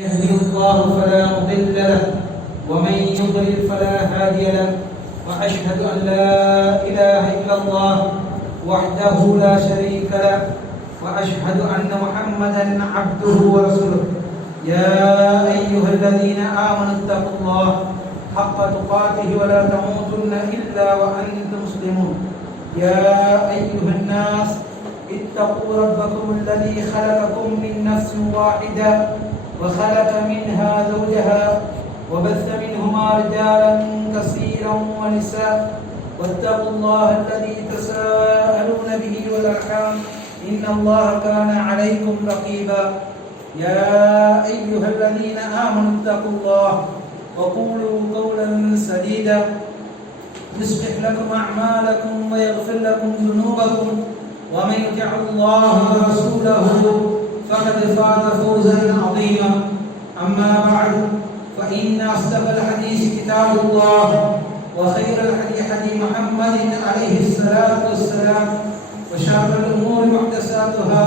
يهده الله فلا مضل له ومن يضلل فلا هادي له واشهد ان لا اله الا الله وحده لا شريك له واشهد ان محمدا عبده ورسوله يا ايها الذين امنوا اتقوا الله حق تقاته ولا تموتن الا وانتم مسلمون يا ايها الناس اتقوا ربكم الذي خلقكم من نفس واحده وخلق منها زوجها وبث منهما رجالا كثيرا ونساء واتقوا الله الذي تساءلون به والارحام ان الله كان عليكم رقيبا يا ايها الذين امنوا اتقوا الله وقولوا قولا سديدا يصلح لكم اعمالكم ويغفر لكم ذنوبكم ومن يطع الله ورسوله فقد فاز فوزا عظيما اما بعد فان اصدق الحديث كتاب الله وخير الهدي هدي محمد عليه الصلاه والسلام وشر الامور محدثاتها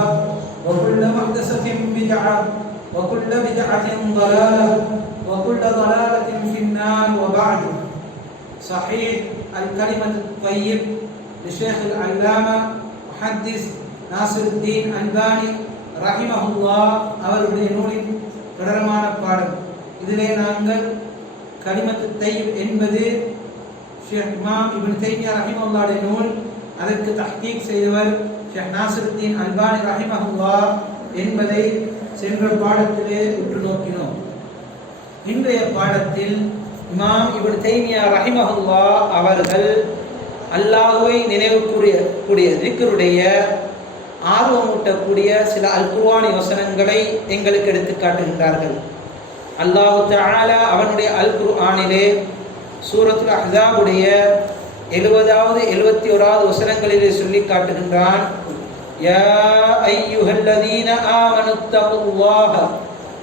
وكل محدثه بدعه وكل بدعه ضلاله وكل ضلاله في النار وبعد صحيح الكلمه الطيب للشيخ العلامه محدث ناصر الدين الباني ரஹிமஹுல்லா அவருடைய நூலின் தொடர்மான பாடல். இதிலே நாங்கள் கலிமத்து தையிப் என்பது ஷேக் இமாம் இப்னு தைமியா ரஹிமஹுல்லாவுடைய நூல், அதற்கு தஹ்கீக் செய்தவர் ஷேக் நாசிருத்தீன் அல்பானி ரஹிமஹுல்லா என்பதை சென்ற பாடத்திலே உற்று நோக்கினோம். இன்றைய பாடத்தில் இமாம் இப்னு தைமியா ரஹிமஹுல்லா அவர்கள் அல்லாஹ்வை நினைவு கூடிய திக்ருடைய ஆர்வமூட்டக்கூடிய சில அல் குர்ஆனி வசனங்களை எங்களுக்கு எடுத்து காட்டுகின்றார்கள். அல்லாஹ் தஆலா அவனுடைய அல் குர்ஆனிலே சூரத்துல் அஹ்ஸாபுடைய 70வது 71வது வசனங்களிலே சொல்லி காட்டுகின்றான். யா அய்யுஹல்லதீன ஆமனுத்தகுல்லாஹ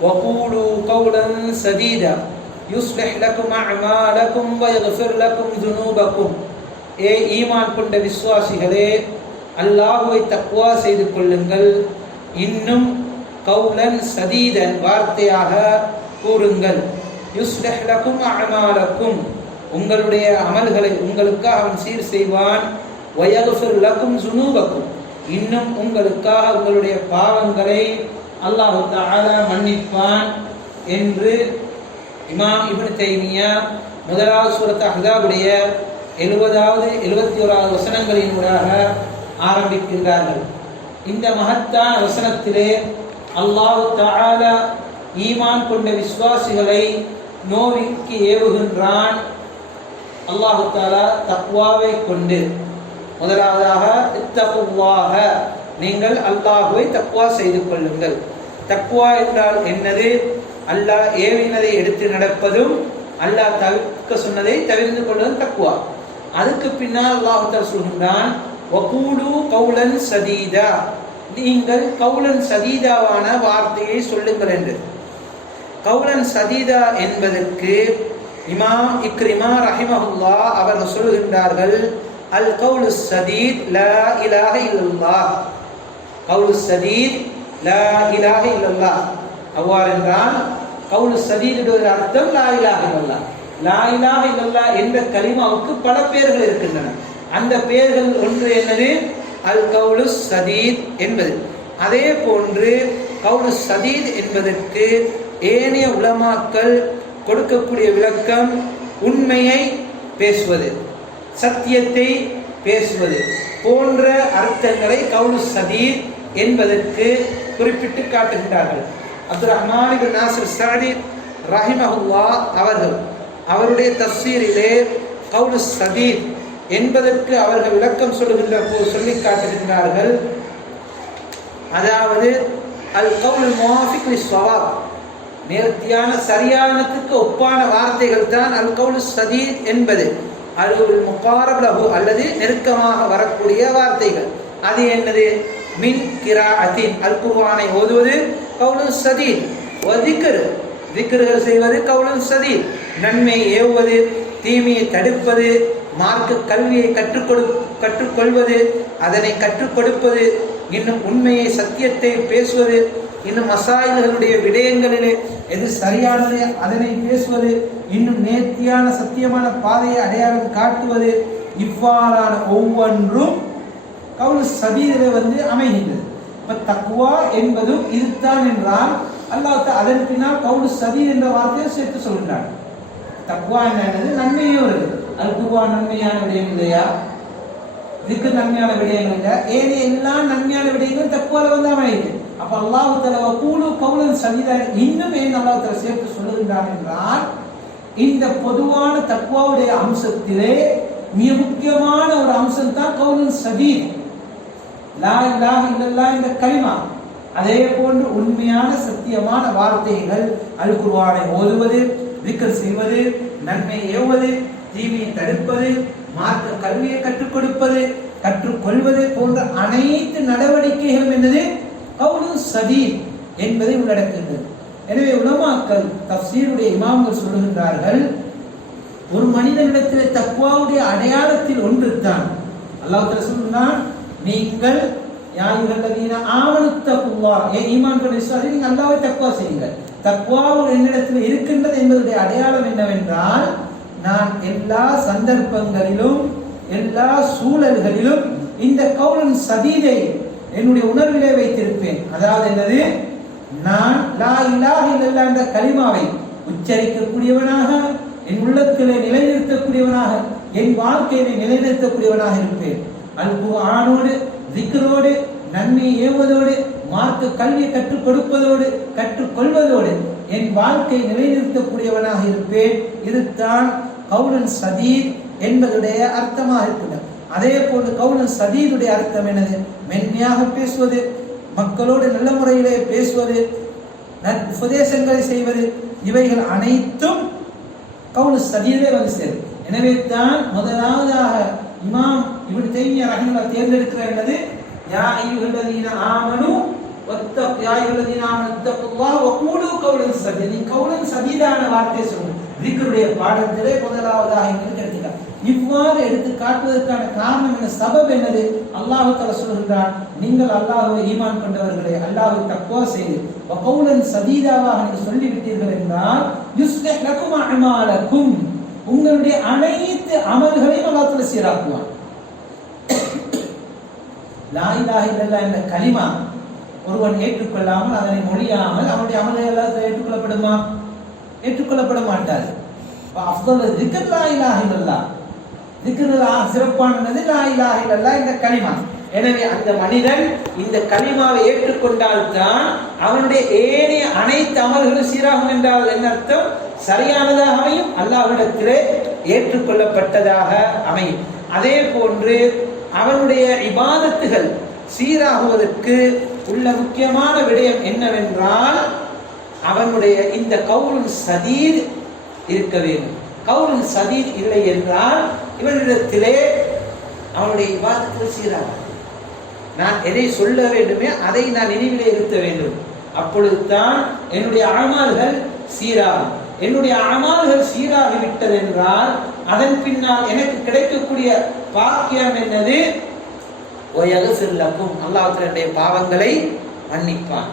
வகூலு கௌலன் சதீதா யுஸ்லிஹ் லக்கும் அஅமாலக்கும் வயக்ஃபிர் லக்கும் ذுனூபக்கும். ஏ ஈமான் கொண்ட விசுவாசிகளே, அல்லாஹ்வை தக்வா செய்து கொள்ளுங்கள், இன்னும் கௌலன் சதீதன் வார்த்தையாக கூறுங்கள். யுஸ்லிஹ் லக்கும் அஅமாலக்கும், உங்களுடைய அமல்களை உங்களுக்காக அவன் சீர் செய்வான். வயக்ஃபிர் லக்கும் ذுனூபக்கும், இன்னும் உங்களுக்காக உங்களுடைய பாவங்களை அல்லாஹ் தஆலா மன்னிப்பான் என்று இமாம் இப்னு தைமியா முதலாவது சூரத் அஹ்ஸாபுடைய 70வது 71வது வசனங்களினூடாக ஆரம்பிக்கின்றார்கள். இந்த மகத்தான வசனத்திலே அல்லாஹ் தஆலா ஈமான் கொண்ட விசுவாசிகளை நோவிக்கு ஏவுகின்றான். அல்லாஹ் தஆலா தக்வாவை கொண்டு முதலாவதாக இத்தகுவாக, நீங்கள் அல்லாஹ்வை தக்வா செய்து கொள்ளுங்கள். தக்வா என்றால் என்னது? அல்லாஹ் ஏவினதை எடுத்து நடப்பதும் அல்லாஹ் தவிர்க்க சொன்னதை தவிர்த்து கொள்வதும் தக்வா. அதுக்கு பின்னால் அல்லாஹ் தஆலா சொல்கின்றான், வகூலு கௌலன் சதீதா, நீங்கள் கௌலன் சதீதாவான வார்த்தையை சொல்லுங்கள் என்று. கௌலன் சதீதா என்பதற்கு இமாம் இக்ரிமா ரஹிமஹுல்லா அவர்கள் சொல்கின்றார்கள், அல் கௌலு சதீத் லா இலாஹ இல்லல்லாஹ். கௌலு சதீத் லா இலாஹ இல்லல்லாஹ். அவ்வாறென்றால் கௌலு சதீதுடைய அர்த்தம் லா இலாஹ இல்லல்லாஹ். லா இலாஹ இல்லல்லாஹ் என்ற கலிமாவுக்கு பல பெயர்கள் இருக்கின்றன. அந்த பெயர்கள் ஒன்று என்னது? அல் கௌலு சதீத் என்பது. அதே போன்று கௌலு சதீத் என்பதற்கு ஏனைய உலமாக்கள் கொடுக்கக்கூடிய விளக்கம் உண்மையை பேசுவது, சத்தியத்தை பேசுவது போன்ற அர்த்தங்களை கௌலு சதீத் என்பதற்கு குறிப்பிட்டு காட்டுகின்றார்கள். அப்துல் ரஹ்மான் இப்னு நாசிர் ஸஅதி ரஹிமஹுல்லா அவர்கள் அவருடைய தஃசீரிலே கௌலு சதீத் என்பதற்கு அவர்கள் விளக்கம் சொல்லுகின்ற போது சொல்லி காட்டுகின்றார்கள், அதாவது அல் கௌல் முவாஃபிக் லிஸ்ஸவாப், நேர்த்தியான சரியானத்துக்கு ஒப்பான வார்த்தைகள் தான் அல் கௌல் சதீத் என்பது. அல் முகாரப் லஹு, அல்லது நெருக்கமாக வரக்கூடிய வார்த்தைகள். அது என்னது? மின் கிராஅத்தின், அல் குர்ஆனை ஓதுவது கௌல் சதீத். வ திக்ர், திக்ர்கள் செய்வது கௌல் சதீத். நன்மை ஏவுவது, தீமையை தடுப்பது, மார்க்க கல்வியை கற்றுக்கொள்வது, அதனை கற்றுக் கொடுப்பது, இன்னும் உண்மையை சத்தியத்தை பேசுவது, இன்னும் மசாயில்களுடைய விடயங்களிலே எது சரியானது அதனை பேசுவது, இன்னும் நேர்த்தியான சத்தியமான பாதையை அடையாளம் காட்டுவது, இவ்வாறான ஒவ்வொன்றும் கவுல் சதீதிலே அமைகின்றது. இப்ப தக்வா என்பதும் இதுதான் என்றால் அல்லாஹ் அதன் பின்னால் கவுல் சதீத் என்ற வார்த்தையை சேர்த்து சொல்கிறார். தக்வா என்னது? நன்மையே வருது. அல் குர்ஆன் நன்மையான விடயம் இல்லையா? இதுக்கு நன்மையான விடயங்கள் இல்ல, ஏன் எல்லா நன்மையான விடயங்களும் தக்வால அமையுது. அப்ப அல்லாஹ் தஆலா வகூலு கவுலன் சதீதா இன்னும் ஏன் அல்லாஹ் தஆலா சேர்த்து சொல்லுகின்றார் என்றால், இந்த பொதுவான தக்வாவுடைய அம்சத்திலே மிக முக்கியமான ஒரு அம்சம் தான் கவுலன் சதீத், லா இலாஹ இல்லல்லாஹ் என்ற கலிமா. அதே போன்று உண்மையான சத்தியமான வார்த்தைகள் அல் குர்ஆனை ஓதுவது, திக்ர் செய்வது, நன்மை ஏவுவது, தீமையை தடுப்பது, மார்க்க கல்வியை கற்றுக் கொடுப்பது, கற்றுக்கொள்வது போன்ற அனைத்து நடவடிக்கைகளும் என்னது? கவுலுன் சதீத் என்பதை உள்ளடக்குகிறது. எனவே உலமாக்கள் தஃசீருடைய இமாம்கள் சொல்லுகின்றார்கள், ஒரு மனிதனிடத்திலே தக்வாவுடைய அடையாளத்தில் ஒன்று தான் அல்லாஹ் தஆலா சொல்றான், நீங்கள் யா அய்யுஹல்லதீன ஆமனு தக்குல்லாஹ், ஈமான் கொண்ட விசுவாசிகள் நீங்கள் அல்லாஹ்வை தக்வா செய்யுங்கள். தக்வா என்னிடத்தில் இருக்கின்றது என்பதுடைய அடையாளம் என்னவென்றால், நான் எல்லா சந்தர்ப்பங்களிலும் எல்லா சூழல்களிலும் இந்த கவுலன் சதீதை என்னுடைய உணர்விலே வைத்திருப்பேன். அதாவது என்னது? நான் லா இலாஹ இல்லல்லாஹ் என்ற கலிமாவை உச்சரிக்கக்கூடியவனாக, என் உள்ளத்திலே நிலைநிறுத்தக்கூடியவனாக, என் வாழ்க்கையிலே நிலைநிறுத்தக்கூடியவனாக இருப்பேன். அல் குர்ஆனோடு, திக்ரோடு, நன்மை ஏவுவதோடு, மார்க்க கல்வியை கற்றுக் கொடுப்பதோடு, கற்றுக்கொள்வதோடு என் வாழ்க்கையை நிலைநிறுத்தக்கூடியவனாக இருப்பேன். இதுதான் கவுலன் சதீத் என்பதுடைய அர்த்தமாக இருக்கிறது. அதே போன்று கவுலன் சதீதுடைய அர்த்தம் என்னது? மென்மையாக பேசுவது, மக்களோடு நல்ல முறையிலே பேசுவது, உபதேசங்களை செய்வது, இவைகள் அனைத்தும் கவுல் சதீதிலே சேரும். எனவே தான் முதலாவதாக இமாம் இப்னு தைமியா ரஹிமஹுல்லாஹ் தேர்ந்தெடுக்கிற என்னது? யா அய்யுஹல்லதீன ஆமனு வத்தகுல்லாஹ வகூலு கவுலன் சதீதா. கவுலன் சதீதான வார்த்தை சொல்லுங்க. திக்ருடைய பாடத்திலே முதலாவதாக எங்களுக்கு எடுத்துக்காட்டு. இவ்வாறு எடுத்து காட்டுவதற்கான காரணம் என்ன? சபப் என்னது? அல்லாஹ் தஆலா சொல்கிறான், நீங்கள் அல்லாஹ்வை ஈமான் கொண்டவர்களே, அல்லாஹ்வை தக்வா செய்து வகௌலன் சதீதாவாக நீங்கள் சொல்லிவிட்டீர்கள் என்றால் யுஸ்லிஹ் லகும் அமாலக்கும், உங்களுடைய அனைத்து அமல்களையும் அல்லாஹ் தஆலா சீராக்குவான். லா இலாஹ இல்லல்லாஹ் என்ற கலிமா ஒருவன் ஏற்றுக்கொள்ளாமல், அதனை மொழியாமல் அவனுடைய அமல்கள் எல்லாம் ஏற்றுக்கொள்ளப்படுமா? ஏற்றுக்கொள்ளப்பட மாட்டாது. அஃதல் திக்ர் லா இலாஹ இல்லல்லாஹ், திக்ருல்லாஹ் சிறப்பானது லா இலாஹ இல்லல்லாஹ் இந்த கலிமா. எனவே அந்த மனிதன் இந்த கலிமாவை ஏற்றுக்கொண்டால் தான் அவனுடைய ஏனைய அனைத்து அமல்களும் சீராகும் என்றால் என்ன அர்த்தம்? சரியானதாக அமையும், அல்லாஹ்விடத்திலே ஏற்றுக்கொள்ளப்பட்டதாக அமையும். அதே போன்று அவனுடைய இபாதத்துகள் சீராகுவதற்கு உள்ள முக்கியமான விடயம் என்னவென்றால், அவனுடைய இந்த கவுலுன் சதீத் இருக்க வேண்டும். கவுலுன் சதீத் இல்லை என்றால் இவனிடத்திலே அவனுடைய இபாதத்துகள் சீராகும். நான் எதை சொல்ல வேண்டுமே அதை நான் நினைவிலே இருத்த வேண்டும். அப்பொழுதுதான் என்னுடைய அமல்கள் சீராகும். என்னுடைய அமல்கள் சீராகிவிட்டது என்றால் அதன் பின்னால் எனக்கு கிடைக்கக்கூடிய பாக்கியம் என்னது? அல்லாஹ் என்னுடைய பாவங்களை மன்னிப்பான்.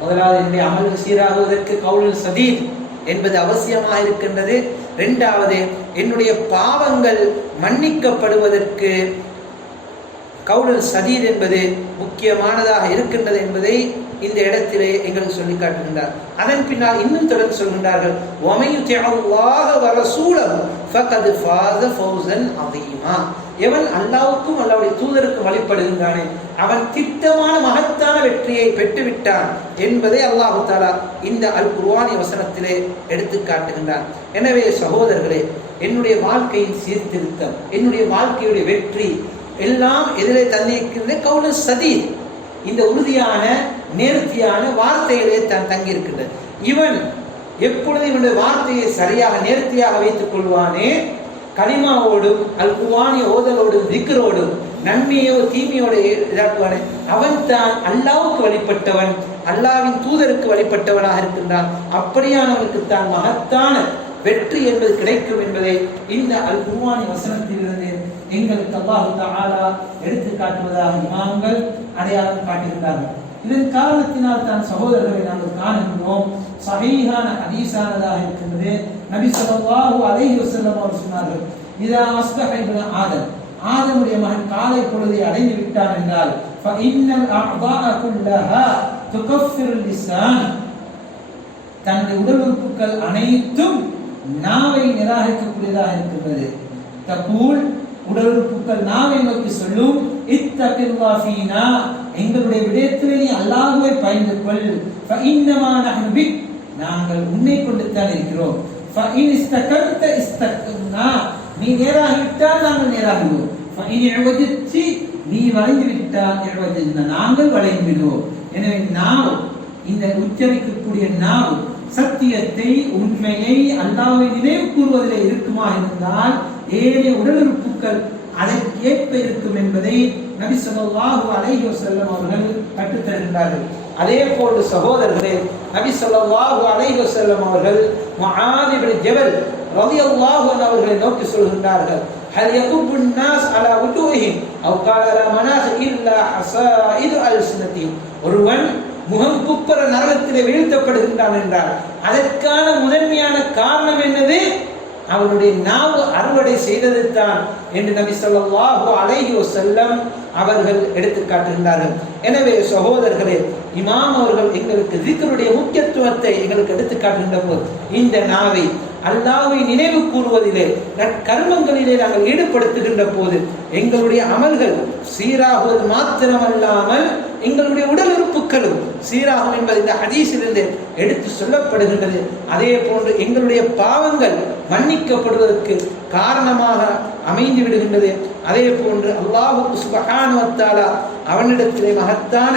முதலாவது என்னுடைய அமல்கள் சீராகுவதற்கு கவுலுல் சதீத் என்பது அவசியமாக இருக்கின்றது. இரண்டாவது, என்னுடைய பாவங்கள் மன்னிக்கப்படுவதற்கு கவுலுல் சதீத் என்பது முக்கியமானதாக இருக்கின்றது என்பதை இந்த இடத்திலே எங்களுக்கு சொல்லி காட்டுகின்றார். அதன் பின்னால் இன்னும் தொடர்ந்து சொல்கின்றார்கள், எவன் அல்லாஹ்வுக்கும் அல்லாஹ்வுடைய தூதருக்கும் வழிபடுகின்றானே அவன் திட்டமான மகத்தான வெற்றியை பெற்றுவிட்டான் என்பதை அல்லாஹ் தஆலா இந்த அல் குர்ஆனி வசனத்திலே எடுத்து காட்டுகின்றான். எனவே சகோதரர்களே, என்னுடைய வாழ்க்கையின் சீர்திருத்தம், என்னுடைய வாழ்க்கையுடைய வெற்றி எல்லாம் எதிரே தந்திருக்கின்ற கவுலுல் சதீத், இந்த உறுதியான நேர்த்தியான வார்த்தைகளே தங்கியிருக்கின்றது. இவன் எப்பொழுது இவனுடைய வார்த்தையை சரியாக நேர்த்தியாக வைத்துக் கொள்வானே, கலிமாவோடும் அல் குர்ஆனி ஓதலோடும் திக்ரோடும் நன்மையோ தீமையோடு இதாக்குவானே, அவன் தான் அல்லாஹ்வுக்கு வழிபட்டவன், அல்லாஹ்வின் தூதருக்கு வழிபட்டவனாக இருக்கின்றான். அப்படியானவனுக்கு தான் மகத்தான வெற்றி என்பது கிடைக்கும் என்பதை இந்த அல் குர்ஆனி வசனத்திலிருந்து எங்களுக்கு அல்லாஹ் தஆலா எடுத்து காட்டுவதாக இமாம்கள் அடையாளம் காட்டுகின்றார்கள். இதன் காரணத்தினால் தான் சகோதரர்களை நாங்கள் காணுகின்றோம், சஹீஹான ஹதீஸானதாக இருக்கின்றது. நபி ஸல்லல்லாஹு அலைஹி வஸல்லம் அவர்கள் சொன்னார்கள், இதா அஸ்பஹ இப்னு ஆதம், ஆதமுடைய மகன் காலை பொழுதை அடைந்து விட்டான் என்றால் ஃபஇன்னல் அஅதாஅ குல்லஹா துகஃபிரு லிசான், தன்னுடைய உடல் உறுப்புகள் அனைத்தும் நாவை நிராகரிக்கக்கூடியதாக இருக்கின்றது. தகூல், உடல் உறுப்புகள் நாவை நோக்கி சொல்லும், இத்தகில்லா ஃபீனா, எங்களுடைய விடயத்திலே நீ அல்லாஹ்வை பயந்து கொள். ஃபஇன்னமா நஹ்னு பிக், நாங்கள் உன்னை கொண்டு தான் இருக்கிறோம். ஃபஇன் இஸ்தகன்த இஸ்தகன்னா, நீ நேராகிவிட்டால் நாங்கள் நேராகுவோம். ஃபஇன் இவஜத்தி, நீ வளைந்து விட்டால் இவஜன்னா, நாங்கள் வளைந்து விடுவோம். எனவே நாவு, இந்த உச்சரிக்கக்கூடிய நாவு சத்தியத்தை, உண்மையை, அல்லாஹ்வை நினைவு கூறுவதில் இருக்குமா இருந்தால் ஏழை உடல் உறுப்புகள் அதற்கேற்ப இருக்கும் என்பதை நபி ஸல்லல்லாஹு அலைஹி வஸல்லம் அவர்கள் கற்றுத் தருகின்றார்கள். அதே போன்று சகோதரர்களே, நபி ஸல்லல்லாஹு அலைஹி வஸல்லம் அவர்கள் முஆத் இப்னு ஜபல் ரலியல்லாஹு அன்ஹு அவர்களை நோக்கி சொல்கின்றார்கள், ஹல் யகுபு الناس على وجوههم او قال على مناخ الا حصائد السنتهم, ஒருவன் முகம் குப்புற நரகத்திலே வீழ்த்தப்படுகின்றான் என்றால் அதற்கான முதன்மையான காரணம் என்னது? அவனுடைய நாவு அறுவடை செய்ததுதான் என்று நபி ஸல்லல்லாஹு அலைஹி வஸல்லம் அவர்கள் எடுத்து காட்டுகின்றார்கள். எனவே சகோதரர்களே, இமாம் அவர்கள் எங்களுக்கு zikruடைய முக்கியத்துவத்தை எங்களுக்கு எடுத்து காட்டுகின்ற போது இந்த நாவை அல்லாஹ்வை நினைவு கூறுவதிலே, கர்மங்களிலே நாங்கள் ஈடுபடுத்துகின்ற போது எங்களுடைய அமல்கள் சீராகுவது மாத்திரமல்லாமல் எங்களுடைய உடல் உறுப்புகளும் சீராகும் என்பது இந்த ஹதீஸிலிருந்து எடுத்து சொல்லப்படுகின்றது. அதே போன்று எங்களுடைய பாவங்கள் மன்னிக்கப்படுவதற்கு காரணமாக அமைந்து விடுகின்றது. அதே போன்று அல்லாஹ் சுப்ஹானஹு வ தஆலா அவனிடத்திலே மகத்தான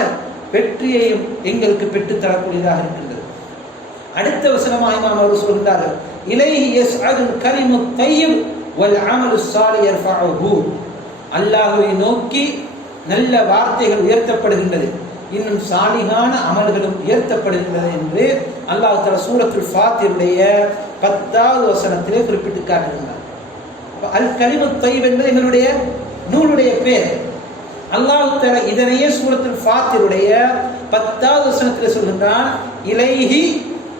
வெற்றியையும் எங்களுக்கு பெற்றுத் தரக்கூடியதாக இருக்கின்றது. அடுத்த வசனமாக இமாம் அவர்கள் சொல்கிறார்கள், இலைஹி யஸ்அதுல் கலிமுத் தய்யிப் வல் அமலுஸ் ஸாலிஹ் யர்ஃபஉஹு, அல்லாஹ்வை நோக்கி நல்ல வார்த்தைகள் உயர்த்தப்படுகின்றது, இன்னும் சாலிகான அமல்களும் உயர்த்தப்படுகின்றது என்று அல்லாஹ் தஆலா சூரத்துல் ஃபாத்திருடைய 10வது வசனத்திலே குறிப்பிட்டு காட்டுகின்றார். அல் கலிமுத் தய்யிப் என்பது எங்களுடைய நூலுடைய பெயர். அல்லாஹ் தஆலா இதனையே சூரத்துல் ஃபாத்திருடைய 10வது வசனத்திலே சொல்கின்றான், இலைஹி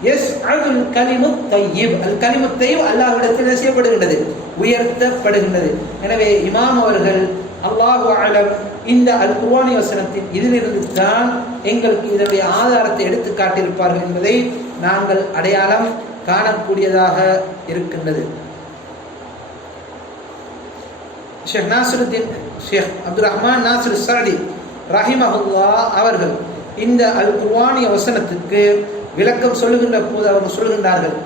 யஸ்அதுல் கலிமுத் தய்யிப், அல் கலிமுத் தய்யிப் அல்லாஹ்விடத்தில் செய்யப்படுகின்றது, உயர்த்தப்படுகின்றது. எனவே இமாம் அவர்கள் அல்லாஹு அலம் இந்த அல் குர்ஆனி வசனத்தின் இதிலிருந்து தான் எங்களுக்கு இதனுடைய ஆதாரத்தை எடுத்து காட்டியிருப்பார்கள் என்பதை நாங்கள் அடையாளம் காணக்கூடியதாக இருக்கின்றது. ஷேக் நாசிருத்தீன் ஷேக் அப்துல் ரஹ்மான் நாசிர் சஅதி ரஹிமஹுல்லாஹ் அவர்கள் இந்த அல் குர்ஆனி வசனத்துக்கு விளக்கம் சொல்லுகின்ற போது அவர்கள் சொல்கின்றார்கள்,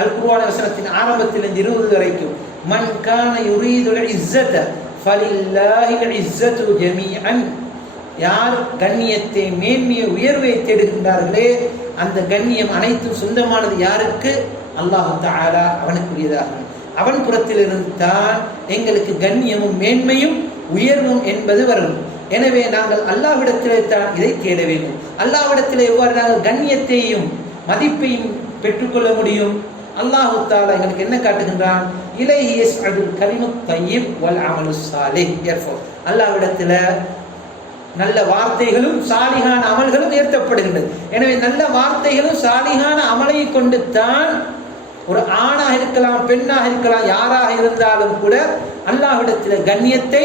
அல் குர்ஆனி வசனத்தின் ஆரம்பத்தில் 20 வரைக்கும், மன் கான யுரீதுல் இஸ்ஸத ஃபலில்லாஹில் இஸ்ஸத்து ஜமீஅன், யார் கண்ணியத்தை, மேன்மையை, உயர்வை தேடுகின்றார்களே அந்த கண்ணியம் அனைத்தும் சொந்தமானது யாருக்கு? அல்லாஹ் தஆலா அவனுக்குரியதாகும். அவன் புறத்திலிருந்து தான் எங்களுக்கு கண்ணியமும் மேன்மையும் உயர்வும் என்பது வரும். எனவே நாங்கள் அல்லாஹ்விடத்திலே தான் இதை தேட வேண்டும். அல்லாஹ்விடத்திலே எவ்வாறு நாங்கள் கண்ணியத்தையும் மதிப்பையும் பெற்றுக்கொள்ள முடியும்? அல்லாஹ் தஆலா எங்களுக்கு என்ன காட்டுகின்றான்? இலைஹி யஸ்அதுல் கலிமுத் தய்யிப் வல் அமலுஸ் ஸாலிஹ் யர்ஃபு, அல்லாஹ்விடத்திலே நல்ல வார்த்தைகளும் சாலிகான அமல்களும் உயர்த்தப்படுகின்றது. எனவே நல்ல வார்த்தைகளும் சாலிகான அமலை கொண்டு தான் ஒரு ஆணாக இருக்கலாம், பெண்ணாக இருக்கலாம், யாராக இருந்தாலும் கூட அல்லாஹ்விடத்தில் கண்ணியத்தை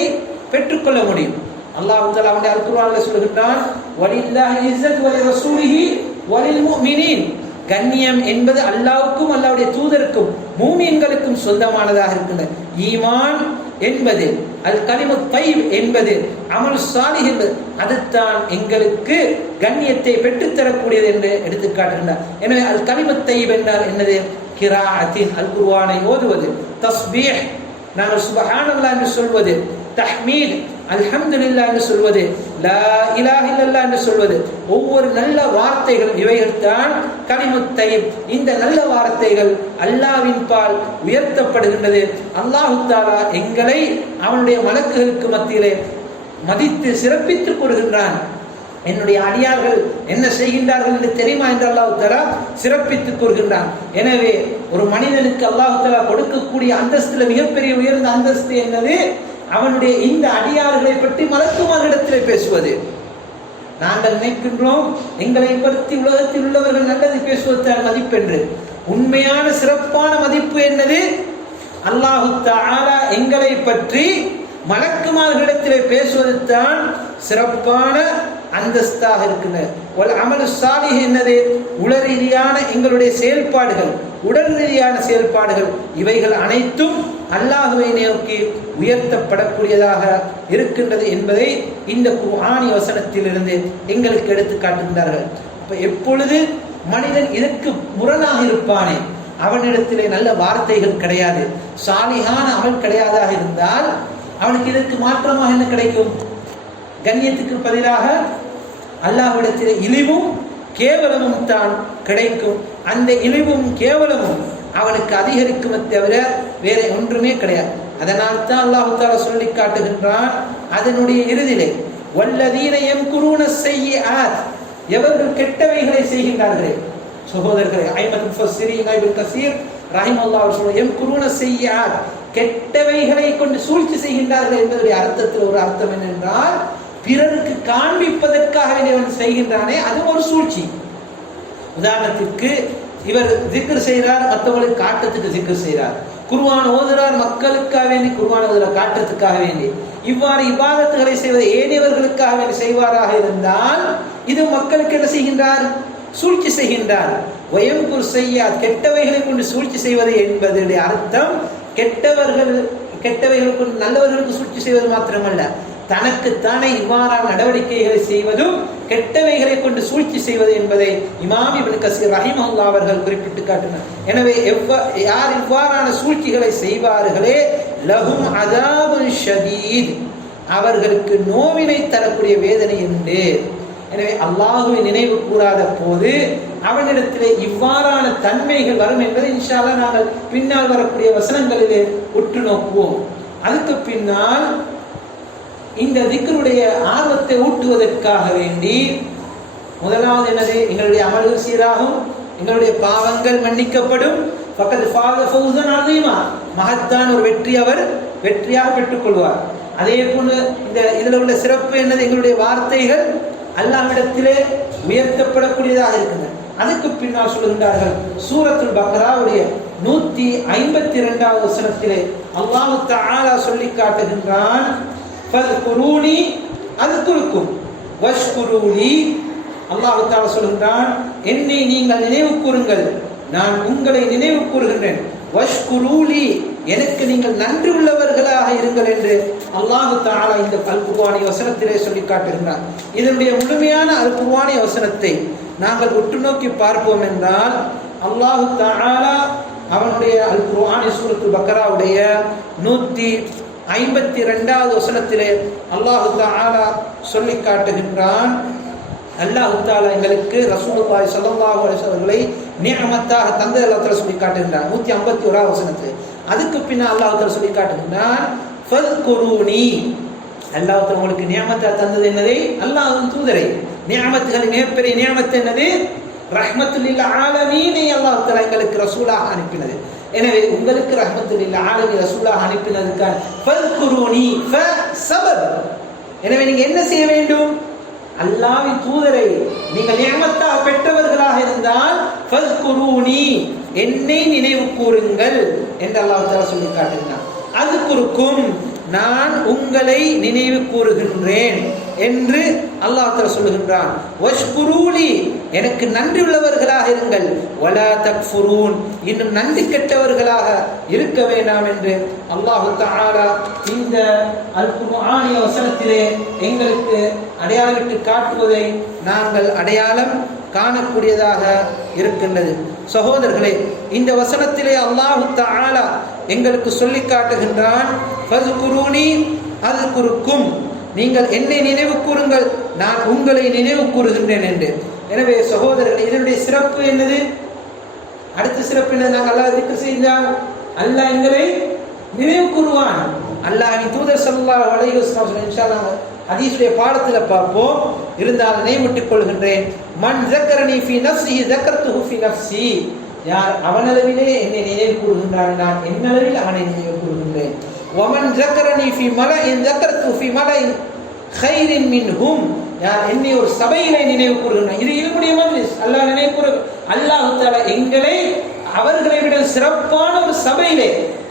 பெற்றுக்கொள்ள முடியும். அல்லாஹ் தஆலா அவனுடைய அல் குர்ஆனில் சொல்கின்றான், வலில்லாஹில் இஸ்ஸத்து வலி ரசூலிஹி வலில் முஃமினீன், கண்ணியம் என்பது அல்லாஹ்வுக்கும் அல்லாஹ்வுடைய தூதருக்கும் மூமின்களுக்கும் சொந்தமானதாக இருக்கின்றது. ஈமான் என்பது, அல் கலிமுத் தய்யிப் என்பது, அமல் சாலிஹ் என்பது, அதுதான் எங்களுக்கு கண்ணியத்தை பெற்றுத்தரக்கூடியது என்று எடுத்து காட்டுகின்றார். எனவே அல் கலிமுத் தய்யிப் என்றால் என்னது? கிராஅத்தின், அல் குர்ஆனை ஓதுவது, தஸ்பீஹ், நாங்கள் சுப்ஹானல்லாஹ் என்று சொல்வது, தஹ்மீத், அல்ஹம்துலில்லாஹ் என்று சொல்வது, லா இலாஹ இல்லல்லாஹ் என்று சொல்வது, ஒவ்வொரு நல்ல வார்த்தைகள் இவைகள் தான் கலிமுத் தய்யிப். இந்த நல்ல வார்த்தைகள் அல்லாஹ்வின் பால் உயர்த்தப்படுகின்றது. அல்லாஹ் தஆலா எங்களை அவனுடைய மலக்குகளுக்கு மத்தியிலே மதித்து சிறப்பித்துக் கூறுகின்றான். என்னுடைய அடியார்கள் என்ன செய்கின்றார்கள் என்று தெரியுமா என்று அல்லாஹ் தஆலா சிறப்பித்துக் கூறுகின்றான். எனவே ஒரு மனிதனுக்கு அல்லாஹ் தஆலா கொடுக்கக்கூடிய அந்தஸ்தில் மிகப்பெரிய உயர்ந்த அந்தஸ்து என்னது? அவனுடைய இந்த அடியார்களை பற்றி மலக்குமார்களிடத்திலே பேசுவது. நாங்கள் நினைக்கின்றோம் எங்களை பற்றி உலகத்தில் உள்ளவர்கள் நல்லது பேசுவதுதான் மதிப்பென்று. உண்மையான சிறப்பான மதிப்பு என்னது? அல்லாஹு தஆலா எங்களை பற்றி மலக்குமார்களிடத்திலே பேசுவது தான் சிறப்பான அந்தஸ்தாக இருக்கின்றது. அமலு சாலிஹ் என்னது? உடல் ரீதியான எங்களுடைய செயல்பாடுகள், உடல் ரீதியான செயல்பாடுகள், இவைகள் அனைத்தும் அல்லாஹுவை நோக்கி உயர்த்தப்படக்கூடியதாக இருக்கின்றது என்பதை இந்த குர்ஆனி வசனத்திலிருந்து எங்களுக்கு எடுத்து காட்டுகின்றார்கள். அப்ப எப்பொழுது மனிதன் இதற்கு முரணாக இருப்பானே, அவனிடத்திலே நல்ல வார்த்தைகள் கிடையாது, சாலிஹான அமல் கிடையாதாக இருந்தால் அவனுக்கு இதற்கு மாற்றமாக என்ன கிடைக்கும்? கண்ணியத்துக்கு பதிலாக அல்லாஹ்விடத்திலே இழிவும் கேவலமும் தான் கிடைக்கும். அந்த இழிவும் கேவலமும் அவனுக்கு அதிகரிக்குமே தவிர வேற ஒன்றுமே கிடையாது. அதனால் தான் அல்லாஹ் தஆலா சொல்லி காட்டுகின்றான் அதனுடைய இறுதியிலே, வல்லதீன யம்குரூன ஸய்யிஆத், எவர்கள் கெட்டவைகளை செய்கின்றார்களே. சகோதரர்களே, ஐமத் முஃபஸ்ஸிரீன் இப்னு கஸீர் ரஹிமஹுல்லாஹ் சொல்றார், யம்குரூன ஸய்யிஆத், கெட்டவைகளை கொண்டு சூழ்ச்சி செய்கின்றார்கள் என்பதுடைய அர்த்தத்தில் ஒரு அர்த்தம் என்னென்றால், பிறருக்கு காண்பிப்பதற்காக அவன் செய்கின்றானே அது ஒரு சூழ்ச்சி. உதாரணத்திற்கு இவர் ஜிக்ர் செய்கிறார், மற்றவர்களுக்கு காட்டுறதுக்கு ஜிக்ர் செய்கிறார். குர்ஆன் ஓதுறார், மக்களுக்காக வேண்டி குர்ஆன் ஓதுறார், காட்டுறதுக்காக வேண்டி. இவ்வாறு இபாதத்துகளை செய்வது ஏனையவர்களுக்காக வேண்டி செய்வாராக இருந்தால் இது மக்களுக்கு என்ன செய்கின்றார்? சூழ்ச்சி செய்கின்றார். வயம்குர் ஸய்யிஆத், கெட்டவைகளை கொண்டு சூழ்ச்சி செய்வது என்பதுடைய அர்த்தம் கெட்டவைகளை கொண்டு நல்லவர்களுக்கு சூழ்ச்சி செய்வது மாத்திரமல்ல, தனக்குத்தானே இவ்வாறான நடவடிக்கைகளை செய்வதும் கெட்டவைகளை கொண்டு சூழ்ச்சி செய்வது என்பதை இமாம் இப்னு கஸீர் ரஹிமஹுல்லாஹ் அவர்கள் குறிப்பிட்டு காட்டினார். எனவே யார் இவ்வாறான சூழ்ச்சிகளை செய்வார்களே, லஹும் அஸாபுன் ஷதீத், அவர்களுக்கு நோவினை தரக்கூடிய வேதனை உண்டு. எனவே அல்லாஹ்வை நினைவு கூறாத போது அவனிடத்திலே இவ்வாறான தன்மைகள் வரும் என்பதை இன்ஷா அல்லாஹ் நாங்கள் பின்னால் வரக்கூடிய வசனங்களிலே உற்று நோக்குவோம். அதுக்கு பின்னால் இந்த திக்ருடைய ஆர்வத்தை ஊட்டுவதற்காக வேண்டி முதலாவது என்னது? எங்களுடைய அமல்கள் சீராகும், எங்களுடைய பாவங்கள் மன்னிக்கப்படும். ஃபக்கத் ஃபாஸ ஃபௌஸன் அஸீமா, மகத்தான ஒரு வெற்றி அவர் வெற்றியாக பெற்றுக் கொள்வார். அதே போன்று இந்த இதில் உள்ள சிறப்பு என்னது? எங்களுடைய வார்த்தைகள் அல்லாஹ்விடத்திலே உயர்த்தப்படக்கூடியதாக இருக்கின்றன. அதுக்கு பின்னால் சொல்லுகின்றார்கள், சூரத்துல் பக்ராவுடைய 152வது வசனத்திலே அல்லாஹ் தஆலா சொல்லி காட்டுகின்றான், ஃபத்குரூனி அஸ்குருக்கும் வஷ்குரூலி. அல்லாஹ் தஆலா சொல்கின்றான், என்னை நீங்கள் நினைவு கூறுங்கள், நான் உங்களை நினைவு கூறுகின்றேன். வஷ்குரூலி, எனக்கு நீங்கள் நன்றி உள்ளவர்களாக இருங்கள் என்று அல்லாஹ் தஆலா இந்த அல் குர்ஆனி வசனத்திலே சொல்லி காட்டுகின்றான். இதனுடைய முழுமையான அல் குர்ஆனி வசனத்தை நாங்கள் உற்று நோக்கி பார்ப்போம் என்றால், அல்லாஹ் தஆலா அவனுடைய அல் குர்ஆனி சூரத்துல் பக்ராவுடைய 152வது வசனத்திலே அல்லாஹ் தஆலா சொல்லி காட்டுகின்றான், அல்லாஹ் தஆலா எங்களுக்கு ரசூலுல்லாஹி ஸல்லல்லாஹு அலைஹி வஸல்லம் நிஅமத்தாக தந்ததை அல்லாஹ் தஆலா சொல்லி காட்டுகின்றான் 151வது வசனத்திலே. அதுக்கு பின்னால் அல்லாஹ் தஆலா சொல்லி காட்டுகின்றான், ஃபத்குரூனி, அல்லாஹ் தஆலா உங்களுக்கு நிஅமத்தை தந்தது என்னது? அல்லாஹ்வின் தூதரை. நிஅமத்துகளின் மிகப்பெரிய நிஅமத் என்னது? ரஹ்மத்துல் லில் ஆலமீன், அல்லாஹ் தஆலா எங்களுக்கு ரசூலாக அனுப்பினது. எனவே உங்களுக்கு ரஹ்மத்துல் லில் ஆலமீன் ரசூலாக அனுப்பினதுக்காக ஃபத்குரூனி ஃபஸபர். எனவே நீங்க என்ன செய்ய வேண்டும்? அல்லாஹ்வின் தூதரை நீங்கள் நிஅமத்தாக பெற்றவர்களாக இருந்தால் ஃபத்குரூனி, என்னை நினைவு கூறுங்கள் என்று அல்லாஹ் தஆலா சொல்லி காட்டுகிறான். அதுக்குருக்கும், நான் உங்களை நினைவு கூறுகின்றேன் என்று அல்லாஹ் தஆலா சொல்லுகின்றான். வஷ்குரூலி, எனக்கு நன்றி உள்ளவர்களாக இருங்கள். வலா தக்ஃபுரூன், இன்னும் நன்றி கெட்டவர்களாக இருக்க வேண்டாம் என்று அல்லாஹ் தஆலா இந்த அல் குர்ஆனி வசனத்திலே எங்களுக்கு அடையாளமிட்டு காட்டுவதை நாங்கள் அடையாளம் காணக்கூடியதாக இருக்கின்றது. சகோதரர்களே, இந்த வசனத்திலே அல்லாஹ் தஆலா எங்களுக்கு சொல்லி காட்டுகின்றான், ஃபஸ்குரூனி அஸ்குருக்கும், நீங்கள் என்னை நினைவு கூறுங்கள், நான் உங்களை நினைவு கூறுகின்றேன் என்று. எனவே சகோதரர்களே, இதனுடைய சிறப்பு என்னது? அடுத்த சிறப்பு என்னது? நாங்கள் அல்லாஹ் திக்ர் செய்தால் அல்லாஹ் எங்களை நினைவு கூறுவான். அல்லாஹ்வின் தூதர் ஸல்லல்லாஹு அலைஹி வஸல்லம் இன்ஷா அல்லாஹ் ஹதீஸுடைய பாடத்தில் பார்ப்போம். இருந்தால் நினைவூட்டிக் கொள்கின்றேன், மன் ஸக்கரனி ஃபீ நஃப்ஸிஹி ஸக்கர்துஹு ஃபீ நஃப்ஸி, யார் அவனளவிலே என்னை நினைவு கூறுகின்றான், நான் என்னளவில் அவனை நினைவு கூறுகின்றேன். வமன் ஸக்கரனி ஃபீ மலஇன் ஸக்கர்துஹு ஃபீ மலஇன் கைரின் மின்ஹும், யார் என்னை ஒரு சபையிலே நினைவு கூறுகிறார், இது என்னுடைய மஜ்லிஸ், அல்லாஹ் நினைவு கூறு, அல்லாஹ் தஆலா எங்களை அவர்களை விட சிறப்பான ஒரு சபையிலே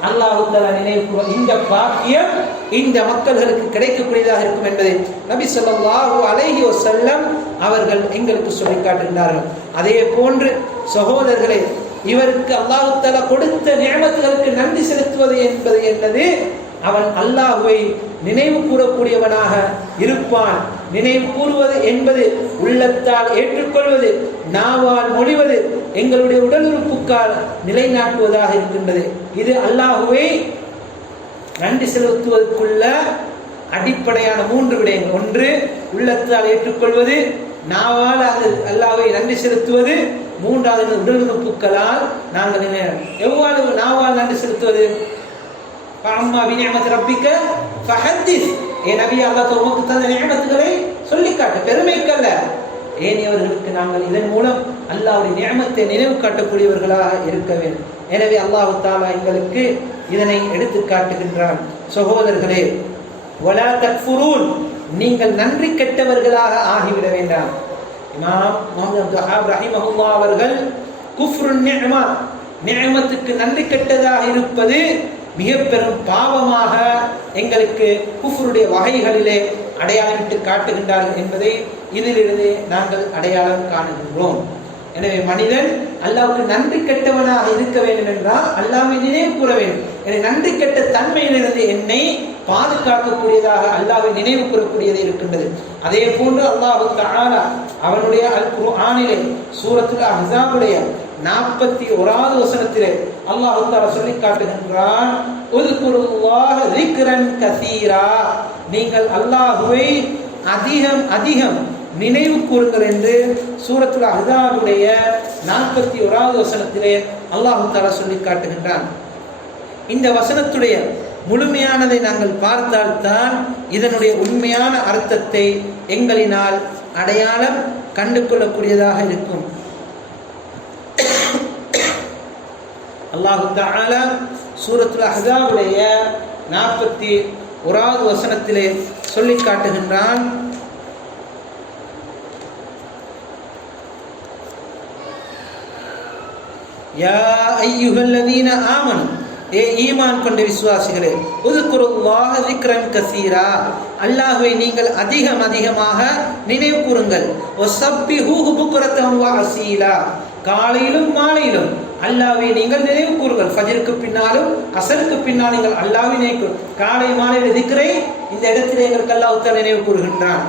அல்லாஹ் தஆலா நினைவு கூற, இந்த பாக்கியம் இந்த மக்களுக்கு கிடைக்கக்கூடியதாக இருக்கும் என்பதை நபி ஸல்லல்லாஹு அலைஹி வஸல்லம் அவர்கள் எங்களுக்கு சொல்லி காட்டுகிறார்கள். அதே போன்று சகோதரர்களே, இவருக்கு அல்லாஹ் தஆலா கொடுத்த நிஅமத்துகளுக்கு நன்றி செலுத்துவது என்பது என்னது? அவன் அல்லாஹ்வை நினைவு கூறக்கூடியவனாக இருப்பான். நினைவு கூறுவது என்பது உள்ளத்தால் ஏற்றுக்கொள்வது, நாவால் மொழிவது, எங்களுடைய உடல் உறுப்புக்கால் நிலைநாட்டுவதாக இருக்கின்றது. இது அல்லாஹ்வை நன்றி செலுத்துவதற்குள்ள அடிப்படையான 3 விடயங்கள். ஒன்று, உள்ளத்தால் ஏற்றுக்கொள்வது, நாவால் அல்லாஹ்வை நன்றி செலுத்துவது, மூன்றாவது உடல் உறுப்புகளால் நாங்கள் எவ்வாறு நாவால் நன்றி செலுத்துவது? அம்மா பிநிஅமத் ரப்பிக்க ஃபஹத்திஸ், ஏ நபி, அல்லாஹ் உமக்கு தந்த நிஅமத்துகளை சொல்லிக்காட்டு, பெருமைக்கல்ல, ஏனையவர்களுக்கு நாங்கள் இதன் மூலம் அல்லாஹ்வுடைய நிஅமத்தை நினைவு காட்டக்கூடியவர்களாக இருக்க வேண்டும். எனவே அல்லாஹ் தஆலா எங்களுக்கு இதனை எடுத்து காட்டுகின்றான். சகோதரர்களே, வலா தக்ஃபுரூன், நீங்கள் நன்றி கெட்டவர்களாக ஆகிவிட வேண்டாம். இமாம் முஹம்மது அப்துல் வஹாப் ரஹிமஹுல்லாஹ் அவர்கள் குஃப்ருன் நிஅமா, நிஅமத்துக்கு நன்றி கெட்டதாக இருப்பது மிக பெரும் பாவமாக எங்களுக்கு குஃப்ருடைய வகைகளிலே அடையாளமிட்டு காட்டுகின்றார்கள் என்பதை இதிலிருந்து நாங்கள் அடையாளம் காணுகின்றோம். எனவே மனிதன் அல்லாஹ்வுக்கு நன்றி கெட்டவனாக இருக்க வேண்டும் என்றால் அல்லாஹ்வை நினைவு கூற வேண்டும். எனவே நன்றி கெட்ட தன்மையிலிருந்து என்னை பாதுகாக்கக்கூடியதாக அல்லாஹ்வை நினைவு கூறக்கூடியது இருக்கின்றது. அதே போன்று அல்லாஹ் தஆலா அவனுடைய அல் குர்ஆனிலே சூரத்துல் அஹ்ஸாபுடைய 41வது வசனத்திலே அல்லாஹ் தஆலா சொல்லி காட்டுகின்றான், உذ்குருல்லாஹ ذிக்ரன் கஸீரா, நீங்கள் அல்லாஹ்வை அதிகம் அதிகம் நினைவு கூறுங்கள் என்று சூரத்துல் அஹ்ஸாபுடைய 41வது வசனத்திலே அல்லாஹ் தஆலா சொல்லி காட்டுகின்றான். இந்த வசனத்துடைய முழுமையானதை நாங்கள் பார்த்தால்தான் இதனுடைய உண்மையான அர்த்தத்தை எங்களினால் அடையாளம் கண்டு கொள்ளக்கூடியதாக இருக்கும். அல்லாஹ் தஆலா சூரத்துல் அஹ்ஸாபுடைய 41வது வசனத்திலே சொல்லி காட்டுகின்றான், யா அய்யுஹல்லதீன ஆமனு, ஏ ஈமான் கொண்ட விசுவாசிகளே, உذ்குருல்லாஹ ذிக்ரன் கஸீரா, அல்லாஹ்வை நீங்கள் அதிகம் அதிகமாக நினைவு கூறுங்கள். வஸப்பிஹூஹு புக்ரத்தன் வ அஸீலா, காலையிலும் மாலையிலும் அல்லாஹ்வை நீங்கள் நினைவு கூறுங்கள். ஃபஜ்ருக்கு பின்னாலும் அஸருக்கு பின்னால் நீங்கள் அல்லாஹ்வை நினைவு, காலை மாலையில திக்ரை இந்த இடத்திலே எங்களுக்கு அல்லாஹ் தஆலா நினைவு கூறுகின்றான்.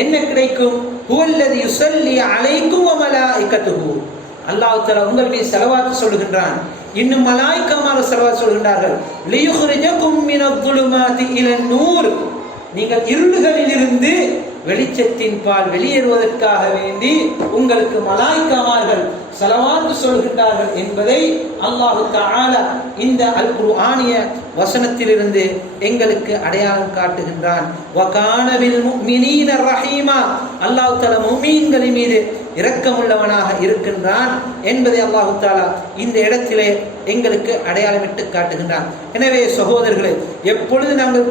என்ன கிடைக்கும்? ஹுவல்லதி யுஸல்லி அலைக்கும் வ மலாயிகத்துஹு, அல்லாஹ் தஆலா உங்கள் மீது ஸலவாத் சொல்லுகின்றான். இன்னும் மலாயிகமார் ஸலவாத் சொல்கின்றார்கள், லியுக்ரிஜகும் மினல் ظுலுமாத்தி இலன் நூர், நீங்கள் இருள்களில் இருந்து வெளிச்சத்தின் பால் வெளியேறுவதற்காக வேண்டி உங்களுக்கு மலாயிகமார்கள் ஸலவாத் சொல்கின்றார்கள் என்பதை அல்லாஹ் தஆலா இந்த அல் குர்ஆனிய வசனத்திலிருந்து எங்களுக்கு அடையாளம் காட்டுகின்றான். வகான பில் முஃமினீன ரஹீமா, அல்லாஹ் தஆலா முஃமின்களின் மீது இரக்கமுள்ளவனாக இருக்கின்றான் என்பதை அல்லாஹ் தஆலா இந்த இடத்திலே எங்களுக்கு அடையாளமிட்டு காட்டுகின்றான். எனவே சகோதரர்களே, எப்பொழுது நாங்கள்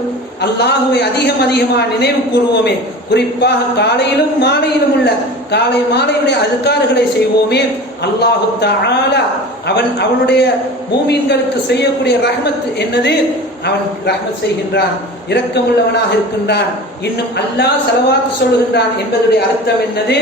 அல்லாஹ்வை அதிகம் அதிகமாக நினைவு கூறுவோமே, குறிப்பாக காலையிலும் மாலையிலும் உள்ள காலை மாலையுடைய அதுகார்களை செய்வோமே, அல்லாஹ் தஆலா அவனுடைய மூமின்களுக்கு செய்யக்கூடிய ரஹ்மத் என்னது? அவன் ரஹ்மத் செய்கின்றான், இரக்கமுள்ளவனாக இருக்கின்றான். இன்னும் அல்லாஹ் ஸலவாத் சொல்லுகின்றான் என்பதுடைய அர்த்தம் என்னது?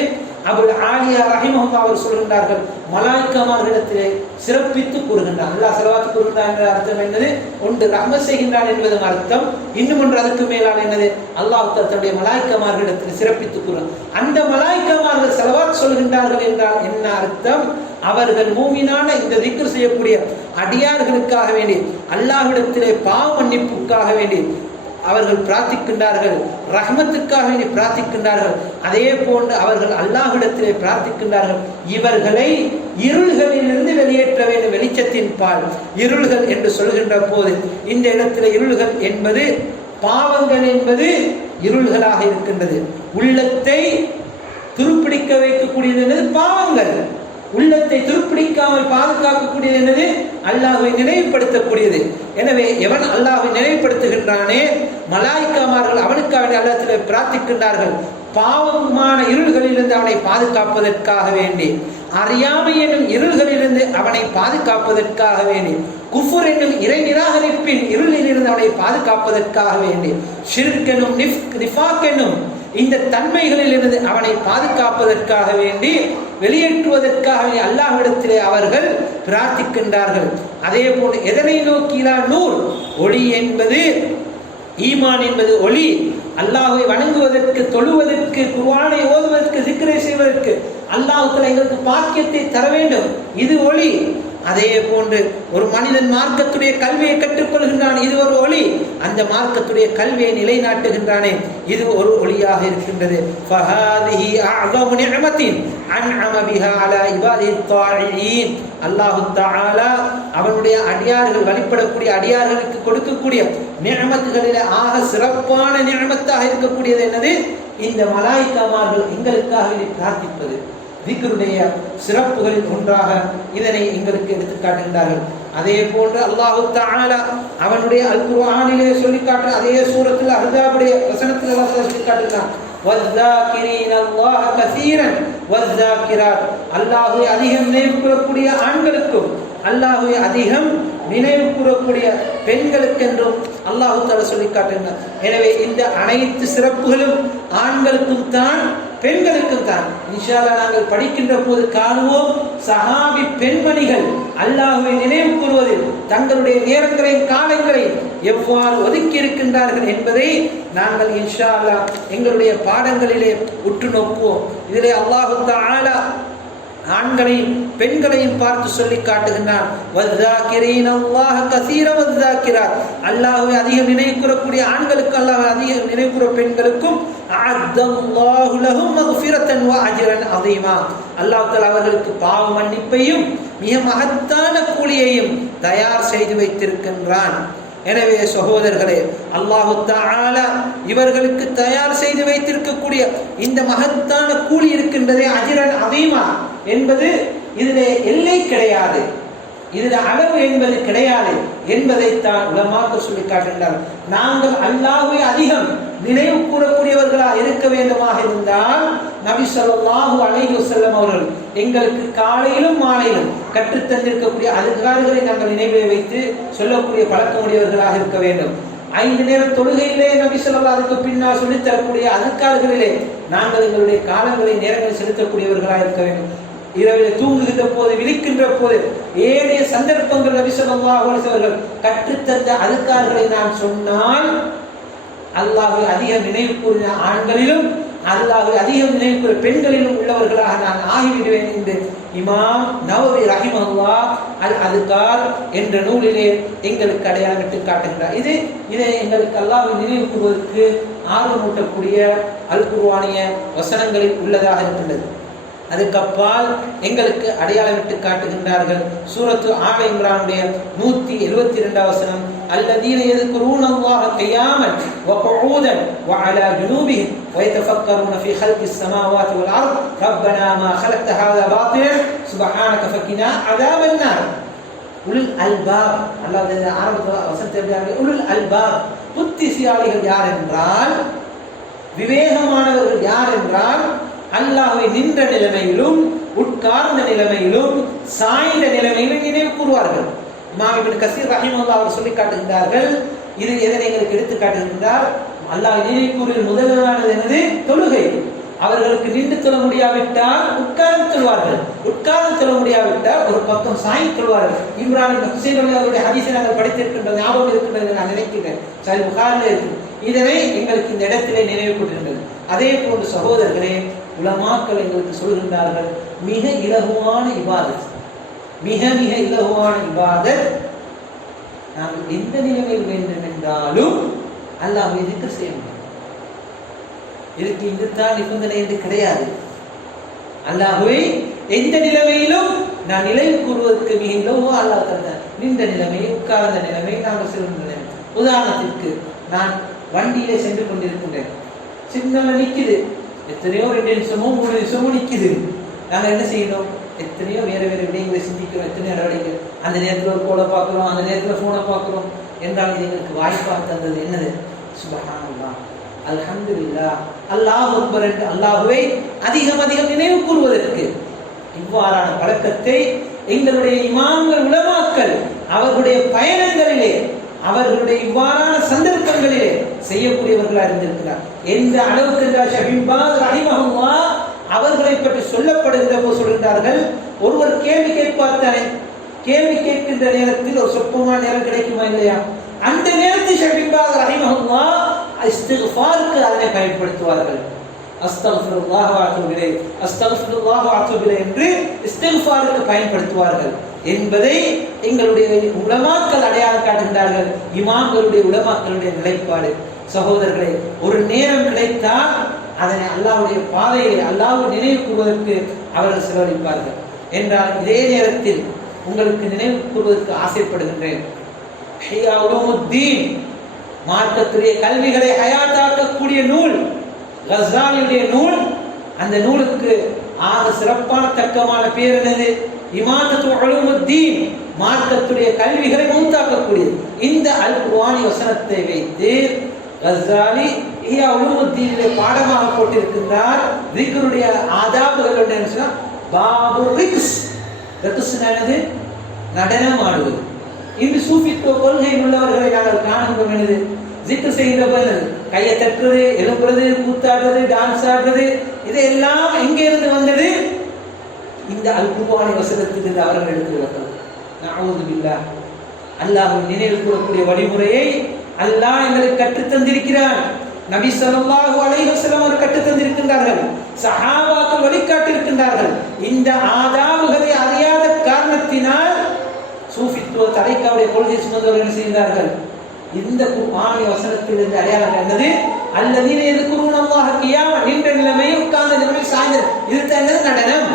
அபுல் ஆலியா ரஹிமஹுல்லாஹ் அவர் சொல்கின்றார்கள், மலாயிகமார்களிடத்திலே சிறப்பித்து கூறுகின்றான். அல்லாஹ் ஸலவாத் கூறுகின்றான் என்ற அர்த்தம் என்னது? ஒன்று ரஹ்மத் செய்கின்றான் என்பதும் அர்த்தம், இன்னும் ஒன்று அதுக்கு மேலான என்னது? அல்லாஹ் தன்னுடைய மலாயிகமார்களிடத்தில் சிறப்பித்து கூறுகிறான். அந்த மலாயிகமார்கள் ஸலவாத் சொல்கின்றார்கள் என்றால் என்ன அர்த்தம்? அவர்கள் மூமினான இந்த திக்ர் செய்யக்கூடிய அடியார்களுக்காக வேண்டி அல்லாஹ்விடத்திலே பாவ மன்னிப்புக்காக வேண்டி அவர்கள் பிரார்த்திக்கின்றார்கள், ரஹ்மத்துக்காக வேண்டி பிரார்த்திக்கின்றார்கள். அதே போன்று அவர்கள் அல்லாஹ்விடத்திலே பிரார்த்திக்கின்றார்கள், இவர்களை இருள்களிலிருந்து வெளியேற்ற வேண்டும், வெளிச்சத்தின் பால். இருள்கள் என்று சொல்கின்ற போது இந்த இடத்துல இருள்கள் என்பது பாவங்கள் என்பது இருள்களாக இருக்கின்றது. உள்ளத்தை துருப்பிடிக்க வைக்கக்கூடியது என்னது? பாவங்கள். உள்ளத்தை துருப்பிடிக்காமல் பாதுகாக்கக்கூடியது என்னது? அல்லாஹ்வை நினைவுபடுத்தக்கூடியது. எனவே எவன் அல்லாஹ்வை நினைவுபடுத்துகின்றானே, மலாயிகமார்கள் அவனுக்காக அல்லாஹ்விடத்தில் பிரார்த்திக்கின்றார்கள், பாவமான இருள்களிலிருந்து அவனை பாதுகாப்பதற்காக வேண்டி, அறியாமை என்னும் இருள்களிலிருந்து அவனை பாதுகாப்பதற்காக வேண்டி, குஃபுர் என்னும் இறை நிராகரிப்பின் இருளிலிருந்து அவனை பாதுகாப்பதற்காக வேண்டி, ஷிர்க் என்னும் நிஃபாக் என்னும் இந்த தன்மைகளிலிருந்து அவனை பாதுகாப்பதற்காக வேண்டி, வெளியேற்றுவதற்காக அல்லாஹ்விடத்திலே அவர்கள் பிரார்த்திக்கின்றார்கள். அதே போன்று எதனை நோக்கிலா நூர், ஒளி என்பது, ஈமான் என்பது ஒளி, அல்லாஹ்வை வணங்குவதற்கு, தொழுவதற்கு, குர்ஆனை ஓதுவதற்கு, zikரை செய்வதற்கு அல்லாஹ் எங்களுக்கு பாக்கியத்தை தர வேண்டும், இது ஒளி. அதே போன்று ஒரு மனிதன் மார்க்கத்துடைய கல்வியை கற்றுக்கொள்கின்றான், இது ஒரு ஒளி. அந்த மார்க்கத்துடைய கல்வியை நிலைநாட்டுகின்றானே, இது ஒரு ஒளியாக இருக்கின்றது. ஃபஹாதிஹி அஅஸமு நிஅமத்தின் அன்அம பிஹா அலா இபாதிஹி த்தாயியின். அல்லாஹ் தஆலா அவனுடைய அடியார்கள், வழிபடக்கூடிய அடியார்களுக்கு கொடுக்கக்கூடிய நிஅமத்துகளிலே ஆக சிறப்பான நிஅமத்தாக இருக்கக்கூடியது என்னது? இந்த மலாயிக்காமார்கள் எங்களுக்காக பிரார்த்திப்பது. திக்ருடைய சிறப்புகளில் ஒன்றாக இதனை எங்களுக்கு எடுத்து காட்டுகின்றார்கள். அதே போன்று அல்லாஹ் தஆலா அவனுடைய அல் குர்ஆனிலே சொல்லி காட்டுற அதே சூரத்தில் அஹ்ஸாபுடைய வசனத்தில் அல்லாஹ் சொல்லி காட்டுகிறான், வஸ்ஸாகிரீன அல்லாஹ கஸீரன் வஸ்ஸாகிராத். அல்லாஹ்வை அதிகம் நினைவு கூறக்கூடிய ஆண்களுக்கும் அல்லாஹ்வை அதிகம் நினைவு கூறக்கூடிய பெண்களுக்கென்றும் அல்லாஹ் தஆலா சொல்லி காட்டுகிறார். எனவே இந்த அனைத்து சிறப்புகளும் ஆண்களுக்கும் தான், பெண்களுக்கும் தான். இன்ஷா அல்லாஹ் நாங்கள் படிக்கின்ற போது காணுவோம், சஹாபி பெண்மணிகள் அல்லாஹ்வை நினைவு கூறுவதில் தங்களுடைய நேரங்களையும் காலங்களையும் எவ்வாறு ஒதுக்கி இருக்கின்றார்கள் என்பதை நாங்கள் இன்ஷா அல்லாஹ் எங்களுடைய பாடங்களிலே உற்று நோக்குவோம். இதிலே அல்லாஹ் தஆலா ஆண்களையும் பெண்களையும் பார்த்து சொல்லி காட்டுகின்றான், வஸ்ஸாகிரீன அல்லாஹ கஸீர வஸ்ஸாகிராத். அல்லாஹ்வை அதிகம் நினைவு கூறக்கூடிய ஆண்களுக்கு, அல்லாஹ்வை அதிகம் நினைவு கூற பெண்களுக்கும் அஅத்தல்லாஹு லஹும் மக்ஃபிரத்தன் வ அஜ்ரன் அதீமா. அல்லாஹ் தஆலா அவர்களுக்கு பாவ மன்னிப்பையும் மிக மகத்தான கூலியையும் தயார் செய்து வைத்திருக்கின்றான். எனவே சகோதரர்களே, அல்லாஹ் தஆலா இவர்களுக்கு தயார் செய்து வைத்திருக்கக்கூடிய இந்த மகத்தான கூலி இருக்கின்றதே, அஜ்ரன் அதீமா என்பது இதிலே எல்லை கிடையாது, இதில் அளவு என்பது கிடையாது என்பதைத்தான் உலமாக்கள் சொல்லி காட்டுகின்றார். நாங்கள் அல்லாஹ்வை அதிகம் நினைவு கூறக்கூடியவர்களாக இருக்க வேண்டுமாக இருந்தால் நபி ஸல்லல்லாஹு அலைஹி வஸல்லம் அவர்கள் எங்களுக்கு காலையிலும் மாலையிலும் கற்றுத்தந்திருக்கக்கூடிய அதுகாரங்களை நாங்கள் நினைவில் வைத்து சொல்லக்கூடிய பழக்கமுடையவர்களாக இருக்க வேண்டும். 5 நேர தொழுகையிலே நபி ஸல்லல்லாஹு அதுக்கு பின்னால் சொல்லித் தரக்கூடிய அதுகார்களிலே நாங்கள் எங்களுடைய காலங்களை நேரங்களை செலுத்தக்கூடியவர்களாக இருக்க வேண்டும். இரவில் தூங்குகின்ற போது, விழிக்கின்ற போது, ஏனைய சந்தர்ப்பங்கள் நபி ஸல்லல்லாஹு அலைஹி வஸல்லம் கற்றுத்தந்த அதுகார்களை நான் சொன்னால் அல்லாஹ்வை அதிகம் நினைவு கூறின ஆண்களிலும் அல்லாஹ்வை அதிகம் நினைவு கூற பெண்களிலும் உள்ளவர்களாக நான் ஆகிவிடுவேன் என்று இமாம் நவவி ரஹிமஹுல்லாஹ் அல் அதுகார் என்ற நூலிலே எங்களுக்கு அடையாளமிட்டு காட்டுகிறார். இதை எங்களுக்கு அல்லாஹ்வை நினைவு கூறுவதற்கு ஆர்வமூட்டக்கூடிய அல் குர்ஆனிய வசனங்களில் உள்ளதாக இருக்கின்றது. அதுக்கப்பால் எங்களுக்கு அடையாளமிட்டு காட்டுகின்றார்கள். சூரத்து ஆல இம்ரானுடைய 172 வசனம், அல்லதீன யذكرون الله قياما وقعودا وعلى جنوبهم ويتفكرون في خلق السماوات والارض ربنا ما خلقت هذا باطلا سبحانك فقنا عذاب النار. உலுல் அல்பாப், அல்லாஹ் இந்த ஆரம்ப வசனத்தை உலுல் அல்பாப், புத்திசாலிகள் யார் என்றால், விவேகமானவர்கள் யார் என்றால், அல்லாஹ்வை நின்ற நிலைமையிலும் உட்கார்ந்த நிலைமையிலும் சாய்ந்த நிலைமையிலும் நினைவு கூறுவார்கள். இமாம் இப்னு கஸீர் ரஹிமஹுல்லாஹ் அவர் சொல்லி காட்டுகின்றார்கள், இது எதனை எங்களுக்கு எடுத்து காட்டுகின்றார், அல்லாஹ் நினைவு கூறுவதில் முதலானது என்னது? தொழுகை. அவர்களுக்கு நின்று தொழ முடியாவிட்டால் உட்கார்ந்து தொழுவார்கள், உட்கார்ந்து தொழ முடியாவிட்டால் ஒரு பக்கம் சாய் தொழுவார்கள். இம்ரான் இப்னு ஹுசைன் அவருடைய ஹதீஸை நாங்கள் படித்திருக்கின்ற ஞாபகம் இருக்கின்றது நான் நினைக்கிறேன், சஹீஹ் புகாரிலே இருக்கு. இதனை எங்களுக்கு இந்த இடத்திலே நினைவு கூறுகின்றது. அதே போன்று சகோதரர்களே, உலமாக்கள் எங்களுக்கு சொல்கின்றார்கள், மிக இலகுவான இபாதத், மிக மிக இலகுவான இபாதத், நாங்கள் எந்த நிலைமையில் வேண்டும் என்றாலும் அல்லாஹ்வை திக்ர் செய்ய முடியும். இதுக்கு இதுதான் நிபந்தனை என்று கிடையாது. அல்லாஹ்வை எந்த நிலைமையிலும் நான் நினைவு கூறுவதற்கு மிக இலகுவா அல்லாஹ் தந்தார். நின்ற நிலைமை, உட்கார்ந்த நிலைமை, நாங்கள் செல்கின்ற நிலைமை. உதாரணத்திற்கு, நான் வண்டியிலே சென்று கொண்டிருக்கின்றேன், சிக்னல் நிற்குது, எத்தனையோ 2 நிமிஷமோ 3 நிமிஷமோ நிற்குது. நாங்கள் என்ன செய்யணும்? எத்தனையோ வேறு வேறு விடயங்களை சிந்திக்கிறோம், எத்தனையோ நடவடிக்கை. அந்த நேரத்தில் ஒரு கோலை பார்க்குறோம், அந்த நேரத்தில் ஃபோனை பார்க்குறோம் என்றால் இது எங்களுக்கு வாய்ப்பாக தந்தது என்னது? சுப்ஹானல்லாஹ், அல்ஹம்துலில்லாஹ், அல்லாஹ் அக்பர் என்று அல்லாஹ்வை அதிகம் அதிகம் நினைவு கூறுவதற்கு இவ்வாறான பழக்கத்தை எங்களுடைய இமாம்கள் உலமாக்கள் அவர்களுடைய பயணங்களிலே அவர்களுடைய இவ்வாறான சந்தர்ப்பங்களிலே செய்யக்கூடியவர்களாக இருந்திருக்கிறார். எந்த அளவுக்கு ஷஹீப் பாஸ் ரஹிமஹுல்லாஹ் அவர்களை பற்றி சொல்லப்படுகின்ற போது சொல்கின்றார்கள், ஒருவர் கேள்வி கேட்பார் தானே, கேள்வி கேட்கின்ற நேரத்தில் ஒரு சொற்பமான நேரம் கிடைக்குமா இல்லையா, அந்த நேரத்தில் ஷஹீப் பாஸ் ரஹிமஹுல்லாஹ் இஸ்திக்ஃபாருக்கு அதனை பயன்படுத்துவார்கள். அஸ்தக்ஃபிருல்லாஹ் வ அத்தூபு இலைஹ், அஸ்தக்ஃபிருல்லாஹ் வ அத்தூபு இலைஹ் என்று இஸ்திக்ஃபாருக்கு பயன்படுத்துவார்கள் என்பதை எங்களுடைய உலமாக்கள் அடையாளம் காட்டுகின்றார்கள். இமாம்களுடைய உலமாக்களுடைய நிலைப்பாடு. சகோதரர்களே, ஒரு நேரம் கிடைத்தால் அதனை அல்லாஹ்வுடைய பாதையை அல்லாஹ்வை நினைவு கூறுவதற்கு அவர்கள் செலவழிப்பார்கள் என்றால், இதே நேரத்தில் உங்களுக்கு நினைவு கூறுவதற்கு ஆசைப்படுகின்றேன். இஹ்யா உலூமுத்தீன், மார்க்கத்துடைய கல்விகளை ஹயாத்தாக்கக்கூடிய நூல், கஸாலியுடைய நூல். அந்த நூலுக்கு ஆக சிறப்பான தக்கமான பேர் என்னது? இமாதத்து உலூமுத்தீன், மார்க்கத்துடைய கல்விகளை மௌத்தாக்கக்கூடியது. இந்த அல் குர்ஆனி வசனத்தை வைத்து கஸாலி இஹ்யா உலூமுத்தீனிலே பாடமாக போட்டிருக்கின்றார். திக்ருடைய ஆதாபுகள் என்ன சொன்னா, பாபு ரிக்ஸ். ரிக்ஸ் என்னது? நடனம் ஆடுவது. இந்த சூஃபித்துவ கொள்கை உள்ளவர்களை நாங்கள் காணும்போது என்னது? ஜிக்ர் செய்கிற போது கையை தட்டுறது, எழுப்புறது, கூத்தாடுறது, டான்ஸ் ஆடுறது, இதெல்லாம் எங்கே இருந்து வந்தது? இந்த அல் குர்ஆனி வசனத்திலிருந்து அவர்கள் எடுத்துள்ளது. நஅஊது பில்லாஹ். அல்லாஹ்வை நினைவு கூறக்கூடிய வழிமுறையை அல்லாஹ் எங்களுக்கு கற்றுத் தந்திருக்கிறார். நபி ஸல்லல்லாஹு அலைஹி வஸல்லம் அவர்கள் கற்றுத் தந்திருக்கின்றார்கள். சஹாபாக்கள் வழிகாட்டியிருக்கின்றார்கள். இந்த ஆதாபுகளை அறியாத காரணத்தினால் சூஃபித்துவ தரைக்காவுடைய கொள்கை சுமந்தவர்கள் என்ன செய்கிறார்கள்? இந்த குர்ஆனி வசனத்திலிருந்து அடையாளம் கண்டது. அல்லதீன யذ்குரூன அல்லாஹ கியாமன், நின்ற நிலைமையில் உட்கார்ந்த நிலைமையில் சாய்ந்த, இது தான் நடனம்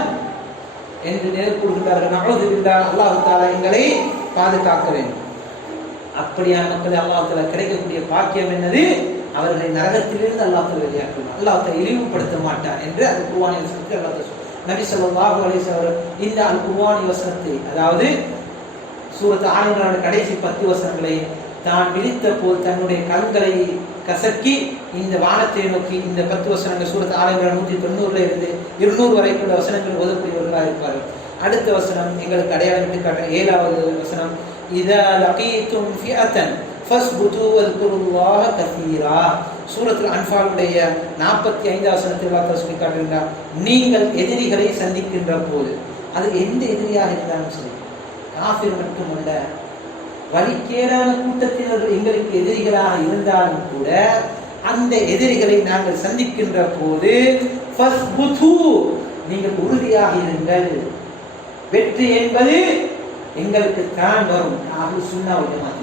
என்று நினைவு கூறுகின்றார்கள். நஅஊது பில்லாஹ். அல்லாஹ் தஆலா எங்களை பாதுகாக்க வேண்டும். அப்படியான மக்களை அல்லாஹ் தஆலா கிடைக்கக்கூடிய பாக்கியம் என்னது? அவர்களை நரகத்திலிருந்து அல்லாஹ் தஆலா வெளியாக்குவார். அல்லாஹ் தஆலா இழிவுபடுத்த மாட்டார் என்று அந்த குர்ஆனி வசனத்தை அல்லாஹ் தஆலா நபி ஸல்லல்லாஹு அலைஹி வஸல்லம் இந்த அல் குர்ஆனி வசனத்தை, அதாவது சூரத் ஆல் இம்ரான் கடைசி 10 வசனங்களை தான் விழித்த போது தன்னுடைய கண்களை கசக்கி இந்த வானத்தை நோக்கி இந்த 10 வசனங்கள் சூரத் ஆல் இம்ரான் 190 இருந்து 200 வரைக்குள்ள வசனங்கள் ஓதக்கூடியவர்களாக இருப்பார்கள். அடுத்த வசனம் எங்களுக்கு அடையாளம் விட்டு காட்ட 7வது வசனம், இதா லகீதும் ஃபிஅத்தன் ஃபஸ்புது வذ்குருல்லாஹ கஸீரா. சூரத்துல் அன்ஃபாலுடைய 45வது வசனத்தில் அல்லாஹ் சொல்லி காட்டுகிறார், நீங்கள் எதிரிகளை சந்திக்கின்ற போது, அது எந்த எதிரியாக இருந்தாலும் சரி, காஃபிர் மட்டுமல்ல, வழிகேடான கூட்டத்தினர்கள் எங்களுக்கு எதிரிகளாக இருந்தாலும் கூட, அந்த எதிரிகளை நாங்கள் சந்திக்கின்ற போது ஃபஸ்புது, நீங்கள் உறுதியாக இருங்கள். வெற்றி என்பது எங்களுக்கு தான் வரும். அஹ்லு சுன்னah வல் ஜமாஅத்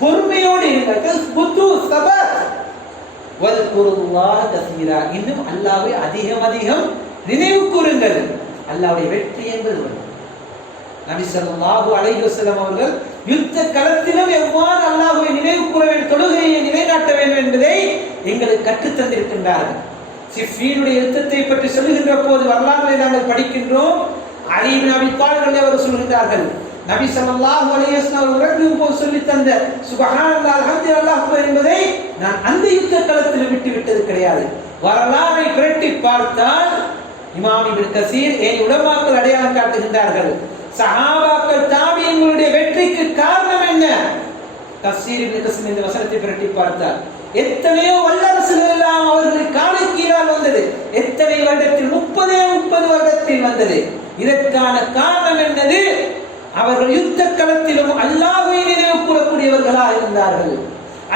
பொறுமையோடு இருங்கள். ஃபஸ்புது சபர் வذ்குருல்லாஹ கஸீரா, இன்னும் அல்லாஹ்வை அதிகம் அதிகம் நினைவு கூறுங்கள். அல்லாஹ்வுடைய வெற்றி என்பது வரும். நபி ஸல்லல்லாஹு அலைஹி வஸல்லம் அவர்கள் யுத்த களத்திலும் எவ்வாறு அல்லாஹ்வை நினைவு கூற வேண்டும், தொழுகையை நிலைநாட்ட வேண்டும் என்பதை எங்களுக்கு கற்றுத் தந்திருக்கின்றார்கள். சிஃபீனுடைய யுத்தத்தை பற்றி சொல்லுகின்ற போது வரலாறுகளை நாங்கள் படிக்கின்றோம். அலி இப்னு அபீ தாலிப் அவர்கள் சொல்கிறார்கள், நபி ஸல்லல்லாஹு அலைஹி வஸல்லம் அவர்கள் போது சொல்லி தந்த சுப்ஹானல்லாஹ் அல்ஹம்துலில்லாஹ் என்பதை நான் அந்த யுத்த களத்தில் விட்டது கிடையாது. வரலாறை புரட்டி பார்த்தால் இமாம் இப்னு கஸீர் ஏன் உலமாக்கள் அடையாளம் காட்டுகின்றார்கள், சஹாபாக்கள் தாபியீன்களுடைய வெற்றிக்கு காரணம் என்ன? தஃசீர் இப்னு கஸீர் இந்த வசனத்தை புரட்டி பார்த்தால் எத்தனையோ வல்லரசுகள் எல்லாம் அவர்களுக்கு காலுக்கு கீழால் வந்தது. எத்தனை வருடத்தில்? 30 வருடத்தில் வந்தது. இதற்கான காரணம் என்னது? அவர்கள் யுத்த களத்திலும் அல்லாஹ்வை நினைவு கூறக்கூடியவர்களாக இருந்தார்கள்.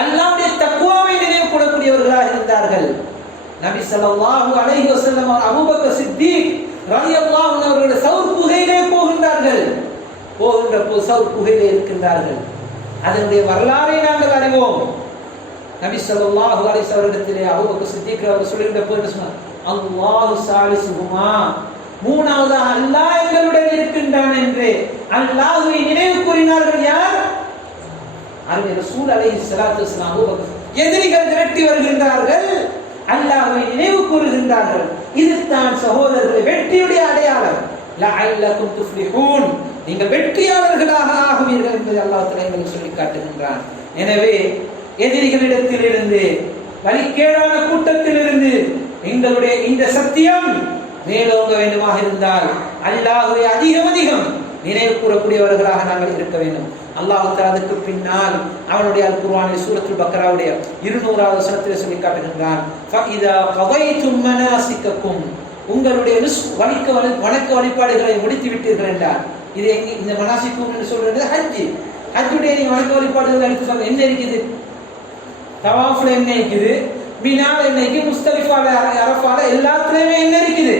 அல்லாஹ்வுடைய தக்வாவை நினைவு கூறக்கூடியவர்களாக இருந்தார்கள். நபி ஸல்லல்லாஹு அலைஹி வஸல்லம் அபூபக்கர் சித்தீக் ரலியல்லாஹு அன்ஹு அவர்கள் சௌர் குகையிலே போகின்றார்கள். போகின்ற போது சௌர் குகையிலே இருக்கின்றார்கள். அதனுடைய வரலாறை நாங்கள் அறிவோம். நபி ஸல்லல்லாஹு அலைஹி வஸல்லத்திலே அபூபக்கர் சித்தீக் அவர்கள் சொல்லுகின்ற போது என்ன சொன்னார்? அல்லாஹு சாலிசுஹுமா, மூணாவது அல்லாஹ் எங்களுடன் இருக்கின்றான் என்று அல்லாஹ்வை நினைவு கூறினார்கள். யார்? அருமை ரசூல் அலைஹிஸ்ஸலாத்து வஸலாம். அபூபக்கர் எதிரிகள் விரட்டி வருகின்றார்கள், அல்லாஹ்வை நினைவு கூறுகின்றார்கள். இதுதான் சகோதரர்களே வெற்றியுடைய அடையாளம். லஅல்லகும் துஃப்லிஹூன், நீங்கள் வெற்றியாளர்களாக ஆகுவீர்கள் என்பதை அல்லாஹ் தஆலா எங்களுக்கு சொல்லி காட்டுகின்றான். எனவே எதிரிகளிடத்திலிருந்து வழிகேடான கூட்டத்திலிருந்து எங்களுடைய இந்த சத்தியம் மேலோங்க வேண்டுமாக இருந்தால் அல்லாஹ்வை அதிகம் அதிகம் நினைவு கூறக்கூடியவர்களாக நாங்கள் இருக்க வேண்டும். அல்லாஹ் அதுக்கு பின்னால் அவனுடைய அல் குர்ஆனில் சூரத்துல் பக்ராவுடைய 200வது வசனத்திலே சொல்லி காட்டுகின்றான், ஃபஇதா கதைதும் மனாசிக்கக்கும், உங்களுடைய வணக்க வழிபாடுகளை முடித்து விட்டீர்கள் என்றால், இது இந்த மனாசிக்கும் என்று சொல்றது ஹஜ். ஹஜ்ஜுடைய நீங்க வணக்க வழிபாடுகள் எடுத்து சொல்ல என்ன இருக்குது? தவாஃப்ல என்ன இருக்குது? மினால என்ன இருக்குது? முஸ்தலிஃபால அரஃபால எல்லாத்துலயுமே என்ன இருக்குது?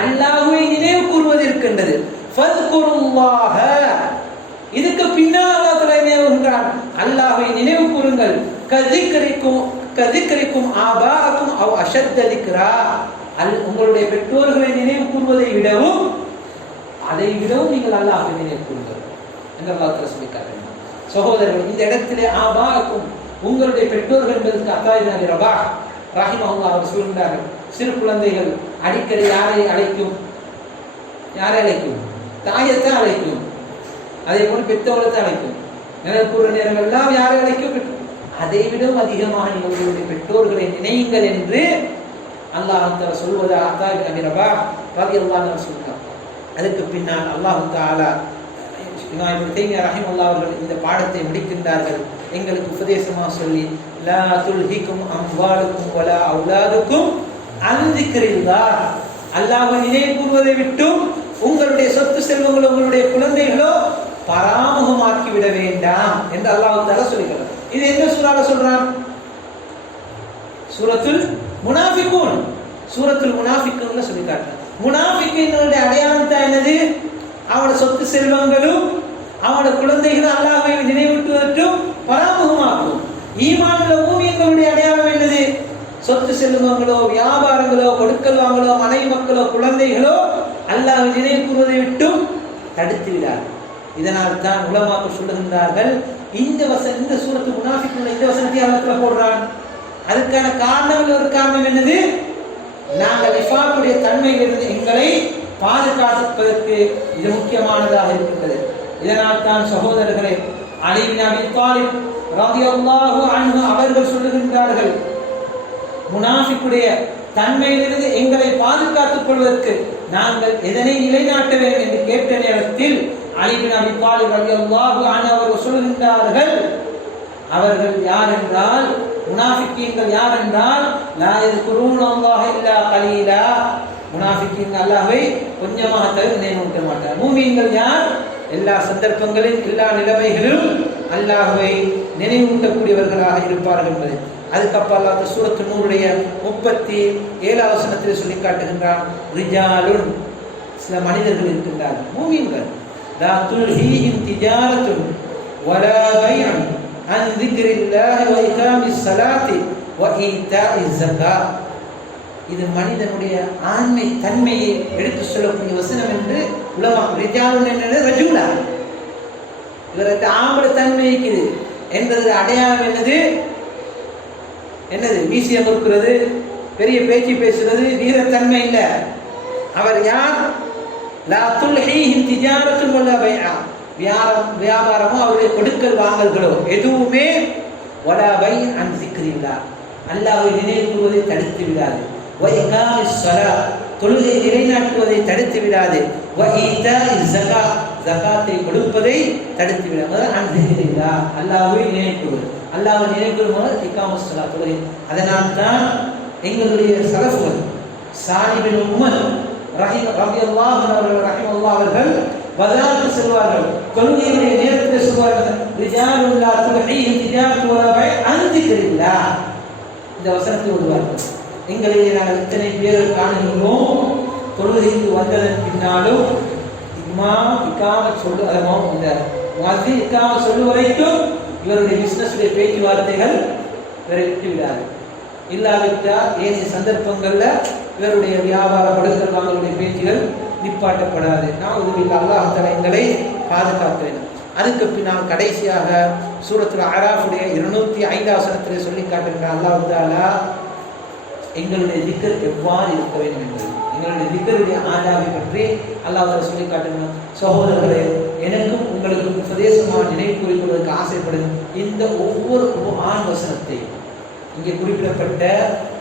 அல்லாஹ்வை நினைவு கூறுவது இருக்கின்றது. ஃபத்குருல்லாஹ, இதுக்கு பின்னால் அல்லாஹ் தஆலா நினைவுகிறான், அல்லாஹ்வை நினைவு கூறுங்கள். கதிக்ரிக்கும் ஆபாஅக்கும் அவ் அஷத்த திக்ரா, உங்களுடைய பெற்றோர்களை நினைவு கூறுவதை விடவும் அதை விடவும் நீங்கள் அல்லாஹ்வை நினைவு கூறுங்கள் என்று அல்லாஹ் தஆலா சொல்லிக்காட்டுகிறார். சகோதரர்கள், இந்த இடத்திலே ஆபாஅக்கும் உங்களுடைய பெற்றோர்கள் என்பதற்கு அத்தாய் இப்னு ரபாஹ் ரஹிமஹுல்லாஹ் அவர் சொல்கிறார்கள், சிறு குழந்தைகள் அடிக்கடி யாரை அழைக்கும்? யாரை அழைக்கும்? தாயத்தான் அழைக்கும். அதே போல் பெற்றோர்களைத்தான் அழைக்கும். நினைவு கூற நேரங்கள் எல்லாம் யாரை அழைக்கும்? அதை விடவும் அதிகமாக நீங்கள் உங்களுடைய பெற்றோர்களை நினையுங்கள் என்று அல்லாஹ் தஆலா சொல்வதா அத்தாய் இப்னு ரபாஹ் ரலியல்லாஹு அன்ஹு சொல்றார். அதுக்கு பின்னால் அல்லாஹ் தஆலா இப்னு தைமியா ரஹிமஹுல்லாஹ் அவர்கள் இந்த பாடத்தை முடிக்கின்றார்கள், எங்களுக்கு உபதேசமாக சொல்லி, லா துல்ஹிக்கும் அம்வாலுக்கும் வலா அவுலாதுக்கும் அன் திக்ரில்லாஹ், அல்லாஹ்வை நினைவு கூறுவதை விட்டும் உங்களுடைய சொத்து செல்வங்களோ உங்களுடைய குழந்தைகளோ பராமுகமாக்கி விட வேண்டாம் என்று அல்லாஹ் தஆலா சொல்கிறார். இது என்ன சூரால சொல்றான்? சூரத்துல் முனாஃபிகூன். சூரத்துல் முனாஃபிகூன்ல சொல்லி காட்டுறான். முனாஃபிகினுடைய அடையாளம் தான் என்னது? அவனோட சொத்து செல்வங்களும் அவனோட குழந்தைகளும் அல்லாஹ்வை நினைவூட்டுவதற்கும் பராமுகமாக்கும். ஈமானுள்ள மூமின்களுடைய அடையாளம் என்னது? சொத்து செல்வங்களோ வியாபாரங்களோ கொடுக்கல் வாங்கலோ மனைவி மக்களோ குழந்தைகளோ அல்லாஹ்வை நினைவு கூறுவதை விட்டும் தடுத்து விடாது. இதனால் தான் உலமாக்கள் சொல்லுகின்றார்கள், இந்த சூரத்து முனாஃபிக்குள்ள இந்த வசனத்தை அல்லாஹ் போடுறான். அதுக்கான காரணம், ஒரு காரணம் என்னது? நாங்கள் நிஃபாக்குடைய தன்மையிலிருந்து எங்களை பாதுகாப்பதற்கு இது முக்கியமானதாக இருக்கின்றது. இதனால் தான் சகோதரர்களே, அலி இப்னு அபீ தாலிப் ரலியல்லாஹு அன்ஹு அவர்கள் சொல்லுகின்றார்கள், முனாஃபிக்குடைய தன்மையிலிருந்து எங்களை பாதுகாத்துக் கொள்வதற்கு நாங்கள் எதனை நிலைநாட்ட வேண்டும் என்று கேட்ட நேரத்தில் அலி இப்னு அபீ தாலிப் ரலியல்லாஹு அன்ஹு அவர்கள் சொல்லுகின்றார்கள், அவர்கள் யார் என்றால், முனாஃபிக்கீன்கள் யார் என்றால், லா யذ்குரூனல்லாஹ இல்லா கலீலா, முனாஃபிக்கீன்கள் அல்லாஹ்வை கொஞ்சமாக தவிர நினைவூட்ட மாட்டார். மூமின்கள் யார்? எல்லா சந்தர்ப்பங்களிலும் எல்லா நிலைமைகளிலும் அல்லாஹ்வை நினைவூட்டக்கூடியவர்களாக இருப்பார்கள் என்பது. அதுக்கப்புறம் அல்லாஹ் சூரத்து நூருடைய 37வது வசனத்தில் சொல்லி காட்டுகின்றான், ரிஜாலுன், சில மனிதர்கள் இருக்கின்றார்கள் மூமின்கள், லா துல்ஹீஹிம் திஜாரத்துன் வலா பைஅன் அன் திக்ரில்லாஹி வ இகாமிஸ் ஸலாத்தி வ ஈதாஇஸ் ஸகாத். இது மனிதனுடைய ஆண்மை தன்மையை எடுத்து சொல்லக்கூடிய வசனம் என்று உலமா. ரிஜாலுன் என்னது? ரஜுலா, இவருக்கு ஆம்பளை தன்மை இருக்குது என்பது அடையாளம் என்னது? என்னது? வீசியம் இருக்கிறது, பெரிய பேச்சு பேசுறது, வீரத்தன்மை இல்ல. அவர் யார்? லா துல்ஹீஹிம் திஜாரத்துன் வலா பைஅ, வியாபாரமோ அவருடைய கொடுக்கல் வாங்கல்களோ எதுவுமே வலா பைஅ அன் திக்ரில்லாஹ், அல்லாஹ்வை நினைவு கூறுவதை தடுத்து விடாது. வ இகாமிஸ் ஸலாத், தொழுகை நிலைநாட்டுவதை தடுத்து விடாது. வ ஈதாஇஸ் ஸகாத், ஜகாத்தை கொடுப்பதை தடுத்து விடாது. அன் திக்ரில்லாஹ், அல்லாஹ்வை நினைவுகூறுவது. அல்லாஹ்வை நினைவுகூறுவது இகாமஸ் ஸலாத், தொழுகை. அதனால் தான் எங்களுடைய சலஃபுகள் சாலிஹ் பின் உமர் ரலியல்லாஹு அன்ஹு அவர்கள் பஜாருக்கு செல்வார்கள், தொழுகையுடைய நேரத்தில் சொல்வார்கள், ரிஜாலுன் லா துல்ஹீஹிம் திஜாரத்துன் வலா பைஅ அன் திக்ரில்லாஹ், இந்த வசனத்தை ஓதுவார்கள். எங்களிலே நாங்கள் இத்தனை பேர் காணுகின்றோம், தொழுகைக்கு வந்ததன் பின்னாலும் இக்காமத் சொல்லு வரைக்கும் இவருடைய பிசினஸுடைய பேச்சுவார்த்தைகள் இவரை விட்டு விடாது. இல்லாவிட்டால் ஏனைய சந்தர்ப்பங்கள்ல இவருடைய வியாபார படுத்தல் வாங்களுடைய பேச்சுகள் நிப்பாட்டப்படாது. நான் உதவியில் அல்லாஹ் தஆலா எங்களை பாதுகாக்க வேண்டும். அதுக்கு பின்னால் கடைசியாக சூரத்துல் அராஃபுடைய 205வது வசனத்திலே சொல்லி காட்டுகின்ற அல்லாஹ் தஆலா எங்களுடைய திக்ர் எவ்வாறு இருக்க வேண்டும் என்பது, எங்களுடைய திக்ருடைய ஆதாவை பற்றி அல்லாஹ் தஆலா சொல்லி காட்டுகிறார். சகோதரர்களே, எனக்கும் உங்களுக்கும் உபதேசமாக நினைவு கூறிக்கொள்வதற்கு ஆசைப்படுகிறேன். இந்த ஒவ்வொரு குர்ஆன் வசனத்தை இங்கே குறிப்பிடப்பட்ட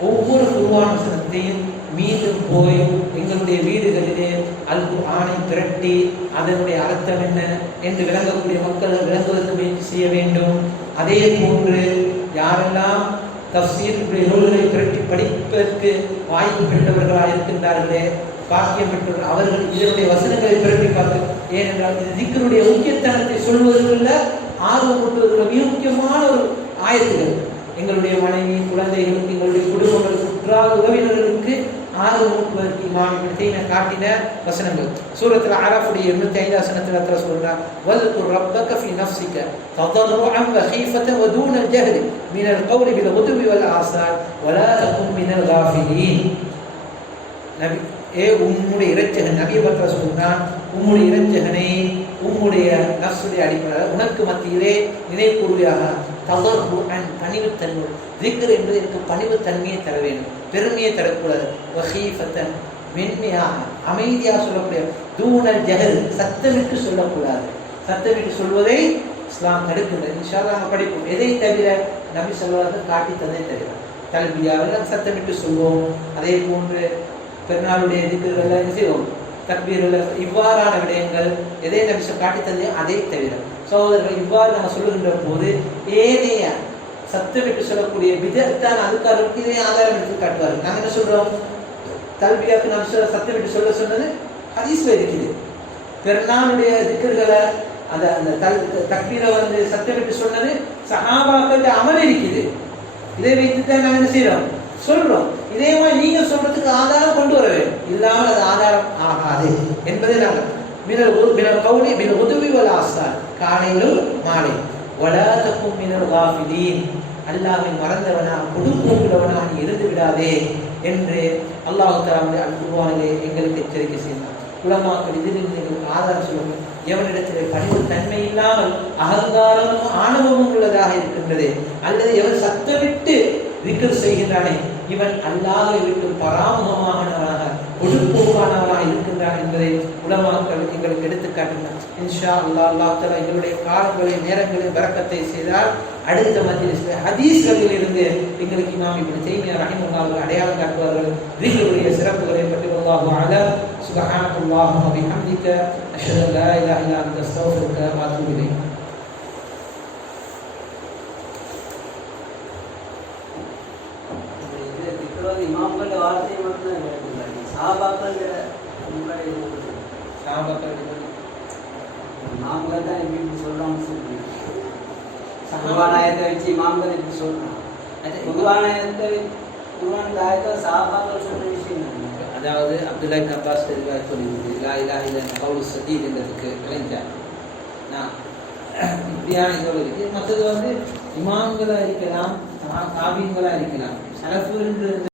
ஒவ்வொரு குர்ஆன் வசனத்தையும் மீண்டும் போய் எங்களுடைய வீடுகளிலே அல் குர்ஆனை திரட்டி அதனுடைய அர்த்தம் என்ன என்று விளங்கக்கூடிய மக்கள் விளங்குவதற்கு முயற்சி செய்ய வேண்டும். அதே போன்று யாரெல்லாம் தஃசீருடைய நூல்களை திரட்டி படிப்பதற்கு வாய்ப்பு பெற்றவர்களாக இருக்கின்றார்களே, பாக்கியம் பெற்றவர்கள், அவர்கள் இதனுடைய வசனங்களை திரட்டி பார்க்க. ஏனென்றால் இது திக்ருடைய முக்கியத்தனத்தை சொல்வதற்குள்ள ஆர்வம் கொண்டுவதற்குள்ள மிக முக்கியமான ஒரு ஆயத்துகள். எங்களுடைய மனைவி, குழந்தைகளுக்கு, எங்களுடைய குடும்பங்களுக்கு, உற்றார் உறவினர்களுக்கு ஆர்வம் ஊட்டுவதற்கு இமாம் இப்னு தைமியா காட்டின வசனங்கள். சூரத்துல் அராஃபுடைய 85 வசனத்தில் அல்லாஹ் சொல்றார், வல்குர் ரப்பக ஃபீ நஃப்ஸிக ததர்ருஅன் வ ஹீஃபதன் வ தூனல் ஜஹரி மினல் கௌலி பில் குதுவி வல் ஆஸார் வலா தகும் மினல் காஃபிலீன். நபி உம்முடைய இரட்சகன் நபியை பற்றி சொல்றான், உம்முடைய இரட்சகனை உம்முடைய நஃப்ஸுடைய அடிப்படையில் உனக்கு மத்தியிலே நினைப்பூர்வையாக ததர்ருஅன் பணிவுத்தன்மை. திக்ர் என்பது எனக்கு பணிவுத்தன்மையை தர வேண்டும், பெருமையை தரக்கூடாது. வஹீஃபத்தன் மென்மையாக அமைதியாக சொல்லக்கூடிய. தூனல் ஜஹர் சத்தமிட்டு சொல்லக்கூடாது. சத்தமிட்டு சொல்வதை இஸ்லாம் தடுக்கின்றது. இன்ஷா அல்லாஹ் நாங்கள் படிப்போம். எதை தவிர நபி ஸல்லல்லாஹு காட்டி தந்ததை தவிர தல்பியாவில் சத்தமிட்டு சொல்வோம். அதே போன்று பெருநாளுடைய திக்ர்கள் என்ன செய்வோம், தக்பீர்கள், இவ்வாறான விடயங்கள் எதை நபி காட்டி தந்தே அதை தவிர. சகோதரர்கள், இவ்வாறு நம்ம சொல்லுகின்ற போது ஏனைய சத்தமிட்டு சொல்லக்கூடிய பிதத்தான அதுக்காரருக்கு இதே ஆதாரம் எடுத்து காட்டுவார்கள். நாங்கள் என்ன சொல்றோம், தல்பியாக்கு நாம் சத்தமிட்டு சொல்ல சொன்னது ஹதீஸ்ல இருக்குது. பெருநாளுடைய திக்ர்களை அந்த அந்த தக்பீரை வந்து சத்தமிட்டு சொன்னது சஹாபாக்கள் அமல் இருக்குது. இதை வைத்துத்தான் நாங்கள் என்ன செய்யறோம், சொல்றோம். இதே மாதிரி நீங்க சொல்றதுக்கு ஆதாரம் கொண்டு வர வேண்டும். இல்லாமல் அது ஆதாரம் ஆகாது என்பதை நாங்கள் மினல் கௌலி பில் குதுவி வல் ஆஸார், காலையிலும் மாலை. வலா தகும் மினல் காஃபிலீன், அல்லாஹ்வை மறந்தவனா கொடுப்போக்குள்ளவனா நீ இருந்து விடாதே என்று அல்லாஹ் தஆலா அல் குர்ஆனிலே எங்களுக்கு எச்சரிக்கை செய்தார். உலமாக்கள் இதில் நீங்கள் ஆதாரம் சொல்லணும். எவனிடத்திலே பணிவு தன்மை இல்லாமல் அகங்காரமும் ஆணவமும் உள்ளதாக இருக்கின்றது, அல்லது எவன் சத்தமிட்டு திக்ர் செய்கின்றானே இவன் அல்லாஹ்வை விட்டு பராமுகமானவனாக கொடுப்போக்கானவனாக இருக்கின்றான் என்பதை உலமாக்கள் எங்களுக்கு எடுத்து காட்டுகிறார். இன்ஷா அல்லாஹ் அல்லாஹ் தஆலா எங்களுடைய காலங்களை நேரங்களில் பரக்கத்தை செய்தால் அடுத்த மஜ்லிஸில் ஹதீஸ்களில் இருந்து எங்களுக்கு இமாம் இப்னு தைமியா ரஹிமஹுல்லாஹ் அவர்கள் அடையாளம் காட்டுவார்கள். திக்ருடைய சிறப்புகளை பற்றி அல்லாஹு அலம். சுப்ஹானல்லாஹி வ பிஹம்திக அஷ்ஹது அன் லா இலாஹா இல்லா அன்த அஸ்தக்ஃபிருக வ அத்தூபு இலைக். இமாம்களுடைய வார்த்தையை மட்டும் சஹாபாக்கள் இமாம்கள் தான் இப்படி சொல்றாங்கன்னு சொல்லி குர்ஆனாயத்தை வச்சு இமாம்கள் இப்படி சொல்றாங்க. குர்ஆனாயத்தை குர்ஆன் ஆயத்தை சஹாபாக்கள் சொன்ன விஷயம். அதாவது அப்துல்லா இப்னு அப்பாஸ் தெரிவாக சொல்லியிருந்தது லா இலாஹா இல்லல்லாஹ் கவுலு சதீத் என்றதுக்கு விளைஞ்சார். நான் இப்படியான இது இருக்கு. மற்றது வந்து இமாம்களா இருக்கலாம், தாபீன்களா இருக்கலாம், சலஃபுன்றது